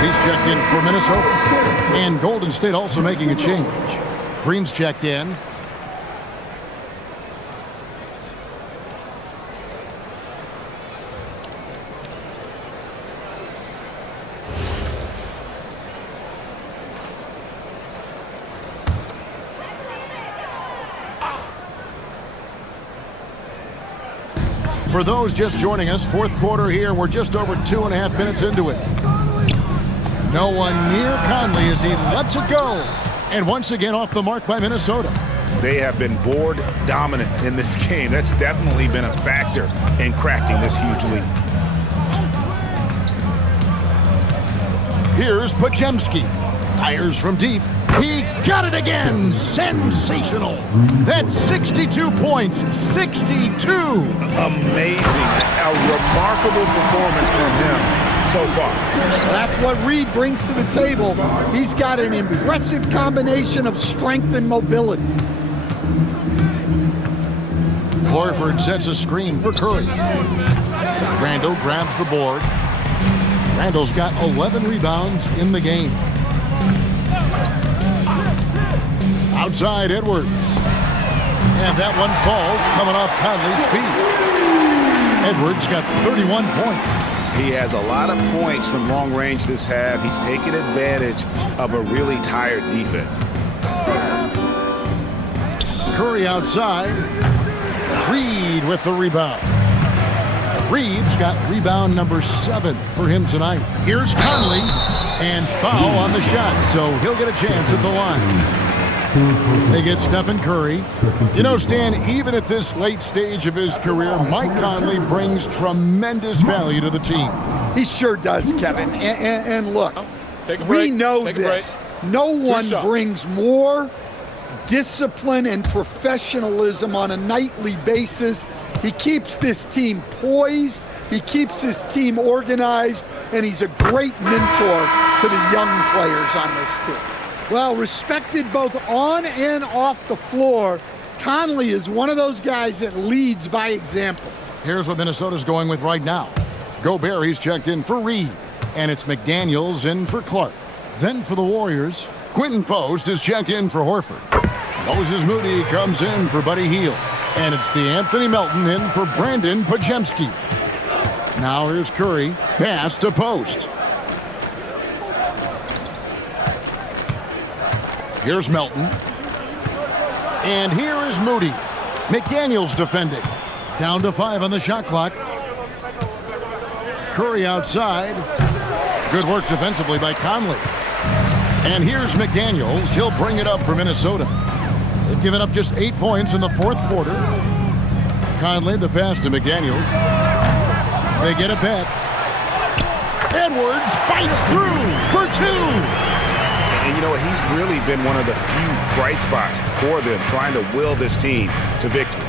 He's checked in for Minnesota. And Golden State also making a change. Green's checked in. For those just joining us, fourth quarter here. We're just over 2.5 minutes into it. No one near Conley as he lets it go. And once again off the mark by Minnesota. They have been board dominant in this game. That's definitely been a factor in crafting this huge lead. Here's Pajemski. Fires from deep. He got it again. Sensational. That's 62 points. 62. Amazing. A remarkable performance from him so far. That's what Reed brings to the table. He's got an impressive combination of strength and mobility. Horford sets a screen for Curry. Randall grabs the board. Randall's got 11 rebounds in the game. Outside Edwards. And that one falls coming off Conley's feet. Edwards got 31 points. He has a lot of points from long range this half. He's taken advantage of a really tired defense. Curry outside. Reed with the rebound. Reed's got rebound number 7 for him tonight. Here's Conley. And foul on the shot, so he'll get a chance at the line. They get Stephen Curry. You know, Stan, even at this late stage of his career, Mike Conley brings tremendous value to the team. He sure does, Kevin. And look, we know this. No one brings more discipline and professionalism on a nightly basis. He keeps this team poised. He keeps his team organized. And he's a great mentor to the young players on this team. Well, respected both on and off the floor, Conley is one of those guys that leads by example. Here's what Minnesota's going with right now. Gobert, he's checked in for Reed. And it's McDaniels in for Clark. Then for the Warriors, Quentin Post is checked in for Horford. Moses Moody comes in for Buddy Hield. And it's DeAnthony Melton in for Brandon Pajemski. Now here's Curry. Pass to Post. Here's Melton. And here is Moody. McDaniels defending. Down to 5 on the shot clock. Curry outside. Good work defensively by Conley. And here's McDaniels. He'll bring it up for Minnesota. They've given up just 8 points in the fourth quarter. Conley, the pass to McDaniels. They get it back. Edwards fights through for 2. And you know what? He's really been one of the few bright spots for them, trying to will this team to victory.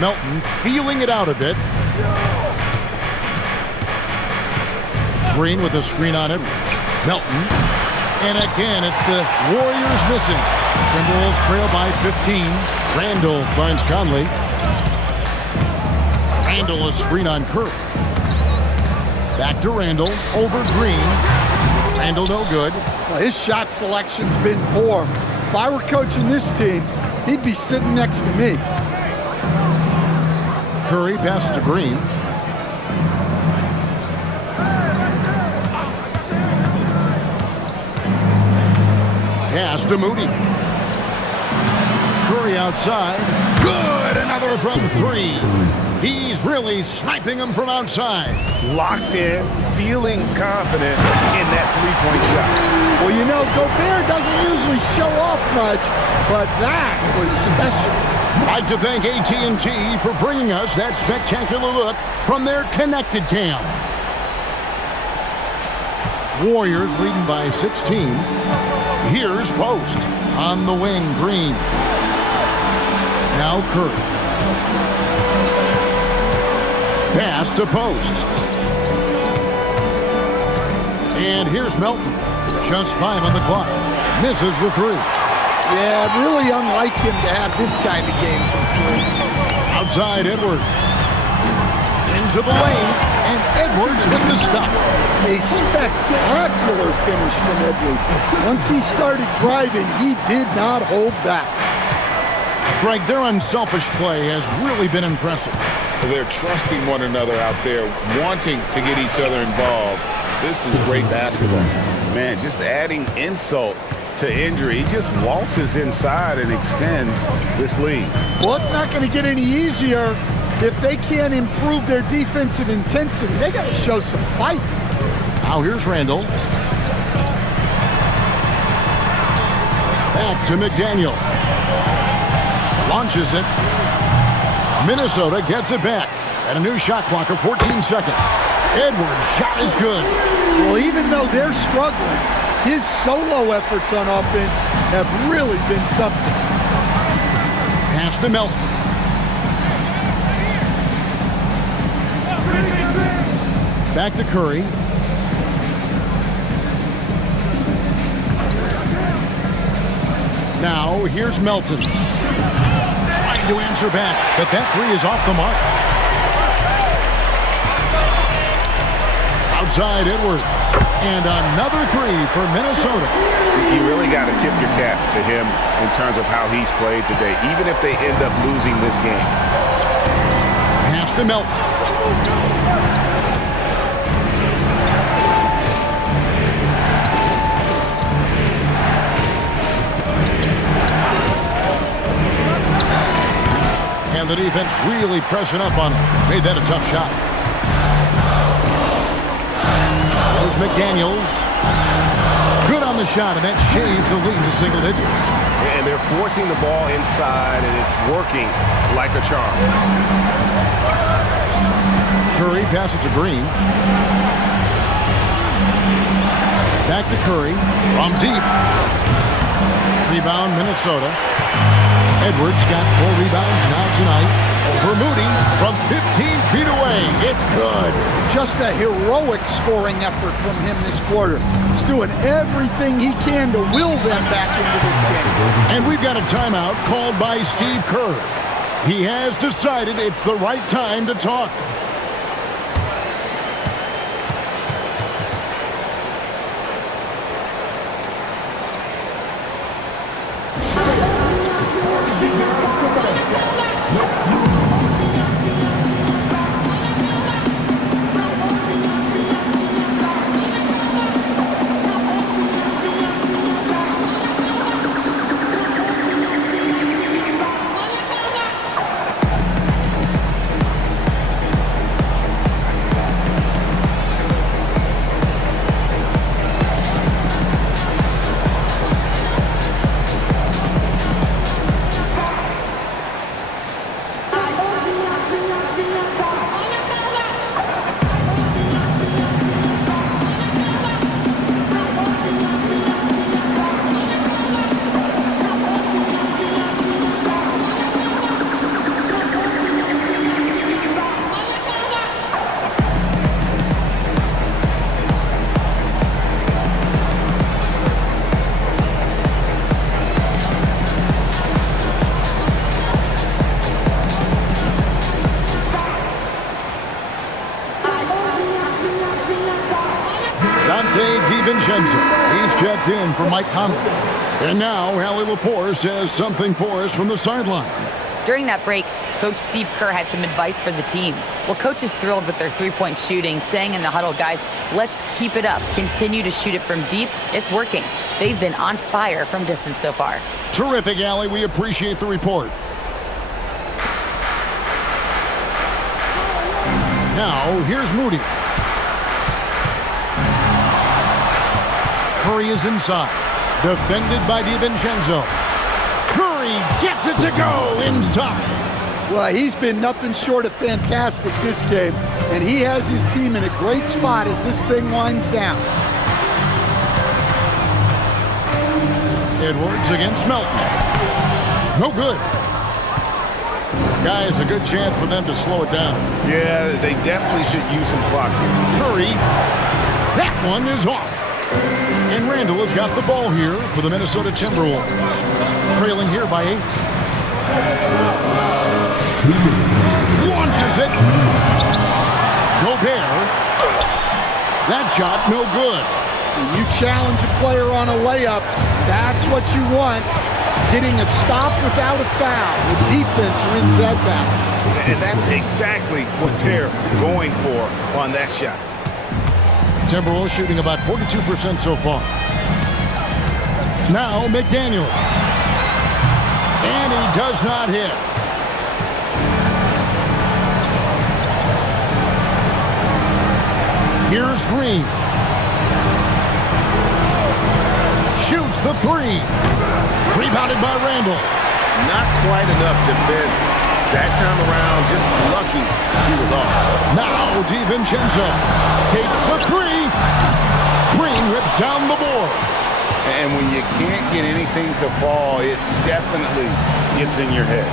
Melton feeling it out a bit. Green with a screen on Edwards. Melton. And again, it's the Warriors missing. Timberwolves trail by 15. Randall finds Conley. Randall a screen on Curry. Back to Randall. Over Green. Randall no good. Well, his shot selection's been poor. If I were coaching this team, he'd be sitting next to me. Curry passes to Green. Pass to Moody. Curry outside. Good! Another from 3. He's really sniping them from outside. Locked in, feeling confident in that three-point shot. Well, you know, Gobert doesn't usually show off much, but that was special. I'd like to thank AT&T for bringing us that spectacular look from their connected cam. Warriors leading by 16. Here's Post on the wing, Green. Now Curry. Pass to Post. And here's Melton. Just 5 on the clock. Misses the 3. Yeah, really unlike him to have this kind of game from 3. Outside Edwards. Into the lane. And Edwards with the stuff. A spectacular finish from Edwards. Once he started driving, he did not hold back. Greg, their unselfish play has really been impressive. They're trusting one another out there, wanting to get each other involved. This is great basketball. Man, just adding insult to injury. He just waltzes inside and extends this lead. Well, it's not going to get any easier if they can't improve their defensive intensity. They got to show some fight. Now here's Randall. Back to McDaniel. Launches it. Minnesota gets it back. And a new shot clock of 14 seconds. Edwards' shot is good. Well, even though they're struggling, his solo efforts on offense have really been something. Pass to Melton. Back to Curry. Now, here's Melton. Trying to answer back, but that 3 is off the mark. Outside Edwards. And another 3 for Minnesota. You really got to tip your cap to him in terms of how he's played today, even if they end up losing this game. Pass to Melton. And the defense really pressing up on him. Made that a tough shot. There's McDaniels. Good on the shot, and that shaves the lead to single digits. And they're forcing the ball inside, and it's working like a charm. Curry passes to Green. Back to Curry from deep. Rebound, Minnesota. Edwards got 4 rebounds now tonight. Over Moody from 15 feet away. It's good. Just a heroic scoring effort from him this quarter. He's doing everything he can to will them back into this game. And we've got a timeout called by Steve Kerr. He has decided it's the right time to talk. He's checked in for Mike Conley. And now Allie LaForce says something for us from the sideline. During that break, Coach Steve Kerr had some advice for the team. Well, Coach is thrilled with their three-point shooting, saying in the huddle, guys, let's keep it up. Continue to shoot it from deep. It's working. They've been on fire from distance so far. Terrific, Allie. We appreciate the report. Now, here's Moody. Curry is inside. Defended by DiVincenzo. Curry gets it to go inside. Well, he's been nothing short of fantastic this game, and he has his team in a great spot as this thing winds down. Edwards against Melton. No good. Guys, a good chance for them to slow it down. Yeah, they definitely should use some clock. Curry, that one is off. And Randall has got the ball here for the Minnesota Timberwolves. Trailing here by 8. Launches it. Gobert. That shot no good. When you challenge a player on a layup, that's what you want. Getting a stop without a foul. The defense wins that battle. And that's exactly what they're going for on that shot. Timberwolves shooting about 42% so far. Now McDaniel. And he does not hit. Here's Green. Shoots the 3. Rebounded by Randall. Not quite enough defense. That time around, just lucky he was off. Now DiVincenzo takes the 3. Green rips down the board. And when you can't get anything to fall, it definitely gets in your head.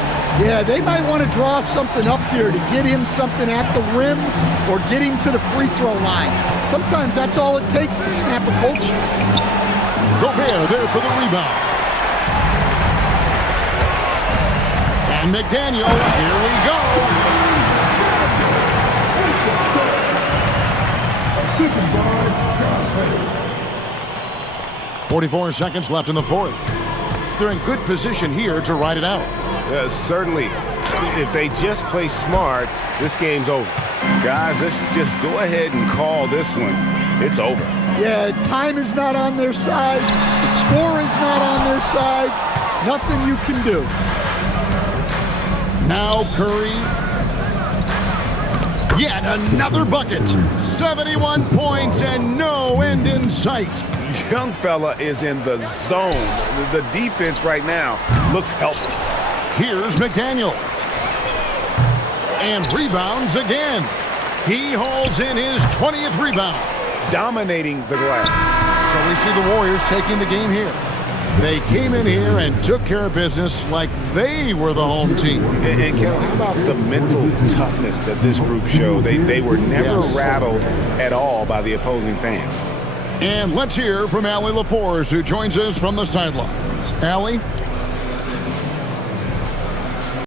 Yeah, they might want to draw something up here to get him something at the rim or get him to the free throw line. Sometimes that's all it takes to snap a cold shot. Gobert there for the rebound. And McDaniels, here we go. 44 seconds left in the fourth. They're in good position here to ride it out. Certainly. If they just play smart, this game's over. Guys, let's just go ahead and call this one. It's over. Yeah, time is not on their side. The score is not on their side. Nothing you can do. Now Curry. Yet another bucket. 71 points and no end in sight. Young fella is in the zone. The defense right now looks helpless. Here's McDaniel. And rebounds again. He hauls in his 20th rebound. Dominating the glass. So we see the Warriors taking the game here. They came in here and took care of business like they were the home team. And Kevin, how about the mental toughness that this group showed? They were never rattled at all by the opposing fans. And let's hear from Allie LaForce, who joins us from the sidelines. Allie?